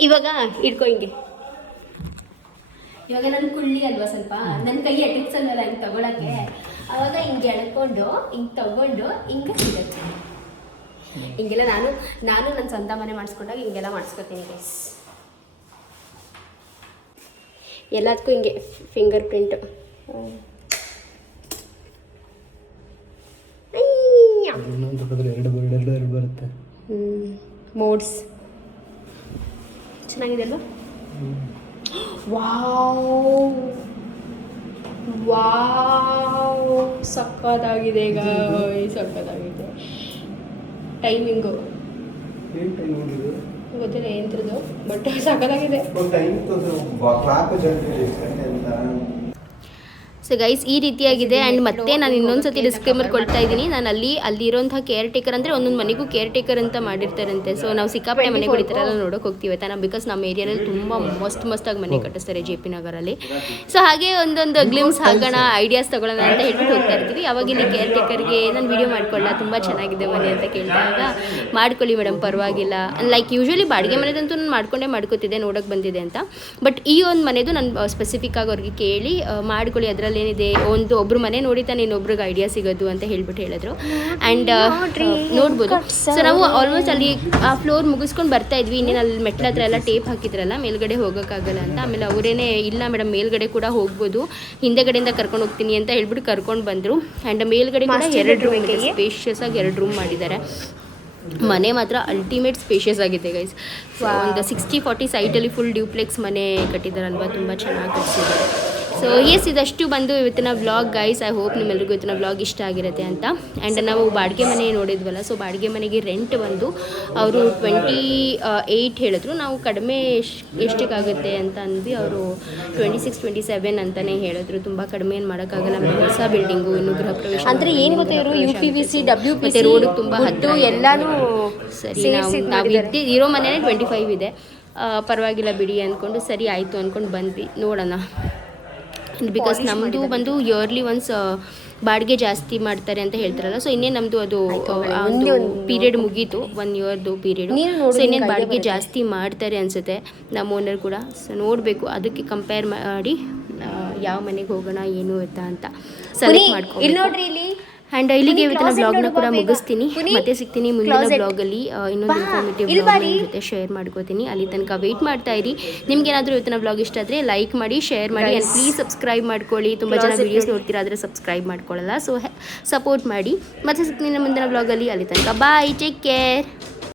ಇವಾಗ ಇಟ್ಕೊ ಹಿಂಗೆ. ಇವಾಗ ನನ್ನ ಕುಳ್ಳಿ ಅಲ್ವಾ ಸ್ವಲ್ಪ, ನನ್ನ ಕೈ ಅಟಿಕ್ಸಲ್ಲ ಹಿಂಗೆ ತಗೊಳಕ್ಕೆ. ಅವಾಗ ಹಿಂಗೆ ಎಳ್ಕೊಂಡು ಹಿಂಗೆ ತಗೊಂಡು ಹಿಂಗೆ ಸಿಗುತ್ತೆ. ಹಿಂಗೆಲ್ಲ ನಾನು ನನ್ನ ಸ್ವಂತ ಮನೆ ಮಾಡಿಸ್ಕೊಂಡಾಗ ಹಿಂಗೆಲ್ಲ ಮಾಡಿಸ್ಕೊತೀನಿ ಗೈಸ್. ಎಲ್ಲದಕ್ಕೂ ಹಿಂಗೆ ಫಿಂಗರ್ ಪ್ರಿಂಟು. ಎರಡು ಬರುತ್ತೆ. ಮೋಡ್ಸ್ ಚೆನ್ನಾಗಿದೆ ಅಲ್ವಾ? ವಾವ್ ಸಕ್ಕತ್ತಾಗಿದೆ ಗಾಯ್ಸ್, ಸಕ್ಕತ್ತಾಗಿದೆ. ಟೈಮಿಂಗು ಗೊತ್ತಿಲ್ಲ ಎಂತ್ರದ್ದು, ಬಟ್ ಸಕ್ಕತ್ತಾಗಿದೆ. ಸೊ ಗೈಸ್ ಈ ರೀತಿಯಾಗಿದೆ. ಆ್ಯಂಡ್ ಮತ್ತೆ ನಾನು ಇನ್ನೊಂದ್ಸತಿ ಡಿಸ್ಕ್ಲೇಮರ್ ಕೊಡ್ತಾ ಇದ್ದೀನಿ, ನಾನು ಅಲ್ಲಿರೋಂಥ ಕೇರ್ ಟೇಕರ್ ಅಂದರೆ ಒಂದೊಂದು ಮನೆಗೂ ಕೇರ್ ಟೇಕರ್ ಅಂತ ಮಾಡಿರ್ತಾರಂತೆ. ಸೊ ನಾವು ಸಿಕ್ಕಾಪಟ್ಟೆ ಮನೆಗಳು ಈ ಥರ ಎಲ್ಲ ನೋಡೋಕೆ ಹೋಗ್ತೀವಿ ಆಯ್ತಾ, ಬಿಕಾಸ್ ನಮ್ಮ ಏರಿಯಾದಲ್ಲಿ ತುಂಬ ಮಸ್ತಾಗಿ ಮನೆ ಕಟ್ಟಿಸ್ತಾರೆ JP ನಗರಲ್ಲಿ. ಸೊ ಹಾಗೆ ಒಂದೊಂದು ಗ್ಲಿಮ್ಸ್ ಹಾಕೋಣ, ಐಡಿಯಾಸ್ ತೊಗೊಳ್ಳೋಣ ಅಂತ ಹೇಳ್ಬಿಟ್ಟು ಹೋಗ್ತಾ ಇರ್ತೀವಿ. ಅವಾಗ ಇಲ್ಲಿ ಕೇರ್ ಟೇಕರ್ಗೆ ನಾನು ವೀಡಿಯೋ ಮಾಡ್ಕೊಳ್ಳ, ತುಂಬ ಚೆನ್ನಾಗಿದೆ ಮನೆ ಅಂತ ಕೇಳಿದಾಗ, ಮಾಡ್ಕೊಳ್ಳಿ ಮೇಡಮ್ ಪರವಾಗಿಲ್ಲ. ಲೈಕ್ ಯೂಶ್ವಲಿ ಬಾಡಿಗೆ ಮನೆದಂತೂ ನಾನು ಮಾಡ್ಕೋತಿದ್ದೆ, ನೋಡೋಕೆ ಬಂದಿದೆ ಅಂತ. ಬಟ್ ಈ ಒಂದು ಮನೆದು ನಾನು ಸ್ಪೆಸಿಫಿಕ್ಕಾಗಿ ಅವ್ರಿಗೆ ಕೇಳಿ ಮಾಡ್ಕೊಳ್ಳಿ, ಅದರಲ್ಲಿ ಏನಿದೆ ಒಬ್ರು ಮನೆ ನೋಡಿತಾನೆ ಇನ್ನೊಬ್ರಿಗೆ ಐಡಿಯಾ ಸಿಗೋದು ಅಂತ ಹೇಳ್ಬಿಟ್ಟು ಹೇಳಿದ್ರು. ಆ್ಯಂಡ್ ನೋಡ್ಬೋದು. ಸೊ ನಾವು ಆಲ್ಮೋಸ್ಟ್ ಅಲ್ಲಿ ಆ ಫ್ಲೋರ್ ಮುಗಿಸ್ಕೊಂಡು ಬರ್ತಾ ಇದ್ವಿ. ಇನ್ನೇನು ಅಲ್ಲಿ ಮೆಟ್ಲ ಹತ್ರ ಎಲ್ಲ ಟೇಪ್ ಹಾಕಿದ್ರಲ್ಲ, ಮೇಲ್ಗಡೆ ಹೋಗೋಕ್ಕಾಗಲ್ಲ ಅಂತ. ಆಮೇಲೆ ಅವರೇನೆ ಇಲ್ಲ ಮೇಡಮ್ ಮೇಲ್ಗಡೆ ಕೂಡ ಹೋಗ್ಬೋದು, ಹಿಂದೆಗಡೆಯಿಂದ ಕರ್ಕೊಂಡು ಹೋಗ್ತೀನಿ ಅಂತ ಹೇಳ್ಬಿಟ್ಟು ಕರ್ಕೊಂಡು ಬಂದರು. ಆ್ಯಂಡ್ ಮೇಲ್ಗಡೆ ಕೂಡ 2 ರೂಮ್ ಇದೆ, ಸ್ಪೇಷಿಯಸ್ ಆಗಿ 2 ರೂಮ್ ಮಾಡಿದ್ದಾರೆ. ಮನೆ ಮಾತ್ರ ಅಲ್ಟಿಮೇಟ್ ಸ್ಪೇಷಿಯಸ್ ಆಗಿದೆ ಗೈಸ್. ಒಂದು 60-40 ಸೈಟಲ್ಲಿ ಫುಲ್ ಡ್ಯೂಪ್ಲೆಕ್ಸ್ ಮನೆ ಕಟ್ಟಿದಾರಲ್ವ, ತುಂಬ ಚೆನ್ನಾಗಿ ಕಟ್ಟಿಸಿದ್ದಾರೆ. ಸೊ ಎಸ್ ಇದಷ್ಟು ಬಂದು ಇವತ್ತಿನ ವ್ಲಾಗ್ ಗೈಸ್. ಐ ಹೋಪ್ ನಿಮ್ಮೆಲ್ಲರಿಗೂ ಇವತ್ತಿನ ವ್ಲಾಗ್ ಇಷ್ಟ ಆಗಿರುತ್ತೆ ಅಂತ. ಆ್ಯಂಡ್ ನಾವು ಬಾಡಿಗೆ ಮನೆ ನೋಡಿದ್ವಲ್ಲ, ಸೊ ಬಾಡಿಗೆ ಮನೆಗೆ ರೆಂಟ್ ಬಂದು ಅವರು 28 ಹೇಳಿದ್ರು. ನಾವು ಕಡಿಮೆ ಎಷ್ಟಕ್ಕಾಗುತ್ತೆ ಅಂತ ಅಂದ್ವಿ. ಅವರು 26, 27 ಅಂತಲೇ ಹೇಳಿದ್ರು. ತುಂಬ ಕಡಿಮೆ ಏನು ಮಾಡೋಕ್ಕಾಗಲ್ಲ, ನಮಗೆ ಹೊಸ ಬಿಲ್ಡಿಂಗು, ಇನ್ನು ಗೃಹ ಪ್ರವೇಶ ಅಂದರೆ ಏನು ಗೊತ್ತಾ, ಇವರು UPVC WPC ರೋಡ್ ತುಂಬ ಹತ್ತು ಎಲ್ಲಾನು ಸರಿ. ನಾವು ಇರೋ ಮನೆಯೇ 25 ಇದೆ. ಪರವಾಗಿಲ್ಲ ಬಿಡಿ ಅಂದ್ಕೊಂಡು ಸರಿ ಆಯಿತು ಅಂದ್ಕೊಂಡು ಬಂದ್ವಿ. ನೋಡೋಣ, ಬಿಕಾಸ್ ನಮ್ಮದು ಬಂದು ಇಯರ್ಲಿ ಒನ್ಸ್ ಬಾಡಿಗೆ ಜಾಸ್ತಿ ಮಾಡ್ತಾರೆ ಅಂತ ಹೇಳ್ತಾರಲ್ಲ. ಸೊ ಇನ್ನೇನು ನಮ್ಮದು ಅದು ಒಂದು ಪೀರಿಯಡ್ ಮುಗೀತು, 1 ಇಯರ್ದು ಪೀರಿಯಡ್. ಸೊ ಇನ್ನೇನು ಬಾಡಿಗೆ ಜಾಸ್ತಿ ಮಾಡ್ತಾರೆ ಅನಿಸುತ್ತೆ ನಮ್ಮ ಓನರ್ ಕೂಡ. ಸೊ ನೋಡಬೇಕು, ಅದಕ್ಕೆ ಕಂಪೇರ್ ಮಾಡಿ ಯಾವ ಮನೆಗೆ ಹೋಗೋಣ ಏನು ಅಂತ ಸೆಲೆಕ್ಟ್ ಮಾಡ್ಕೊ. ಇಲ್ಲಿ ನೋಡ್ರಿ, ಇಲ್ಲಿ ಆ್ಯಂಡ್ ಇಲ್ಲಿಗೆ ಇವತ್ತಿನ ಬ್ಲಾಗ್ನ ಕೂಡ ಮುಗಿಸ್ತೀನಿ. ಮತ್ತೆ ಸಿಗ್ತೀನಿ ಮುಂದಿನ ಬ್ಲಾಗಲ್ಲಿ ಇನ್ನೊಂದು ಇನ್ಫಾರ್ಮೇಟಿವ್ ಬ್ಲಾಗ್ ನಿಮ್ಮ ಜೊತೆ ಶೇರ್ ಮಾಡ್ಕೋತೀನಿ. ಅಲ್ಲಿ ತನಕ ವೆಯ್ಟ್ ಮಾಡ್ತಾ ಇರಿ. ನಿಮ್ಗೆ ಏನಾದರೂ ಇವತ್ತಿನ ಬ್ಲಾಗ್ ಇಷ್ಟ ಆದರೆ ಲೈಕ್ ಮಾಡಿ, ಶೇರ್ ಮಾಡಿ, ಆ್ಯಂಡ್ ಪ್ಲೀಸ್ ಸಬ್ಸ್ಕ್ರೈಬ್ ಮಾಡ್ಕೊಳ್ಳಿ. ತುಂಬ ಜನ ವೀಡಿಯೋಸ್ ನೋಡ್ತೀರಾ ಆದರೆ ಸಬ್ಸ್ಕ್ರೈಬ್ ಮಾಡ್ಕೊಳ್ಳಲ್ಲ. ಸೊ ಸಪೋರ್ಟ್ ಮಾಡಿ. ಮತ್ತೆ ಸಿಗ್ತೀನಿ ಮುಂದಿನ ಬ್ಲಾಗಲ್ಲಿ. ಅಲ್ಲಿ ತನಕ ಬಾಯ್, ಟೇಕ್ ಕೇರ್.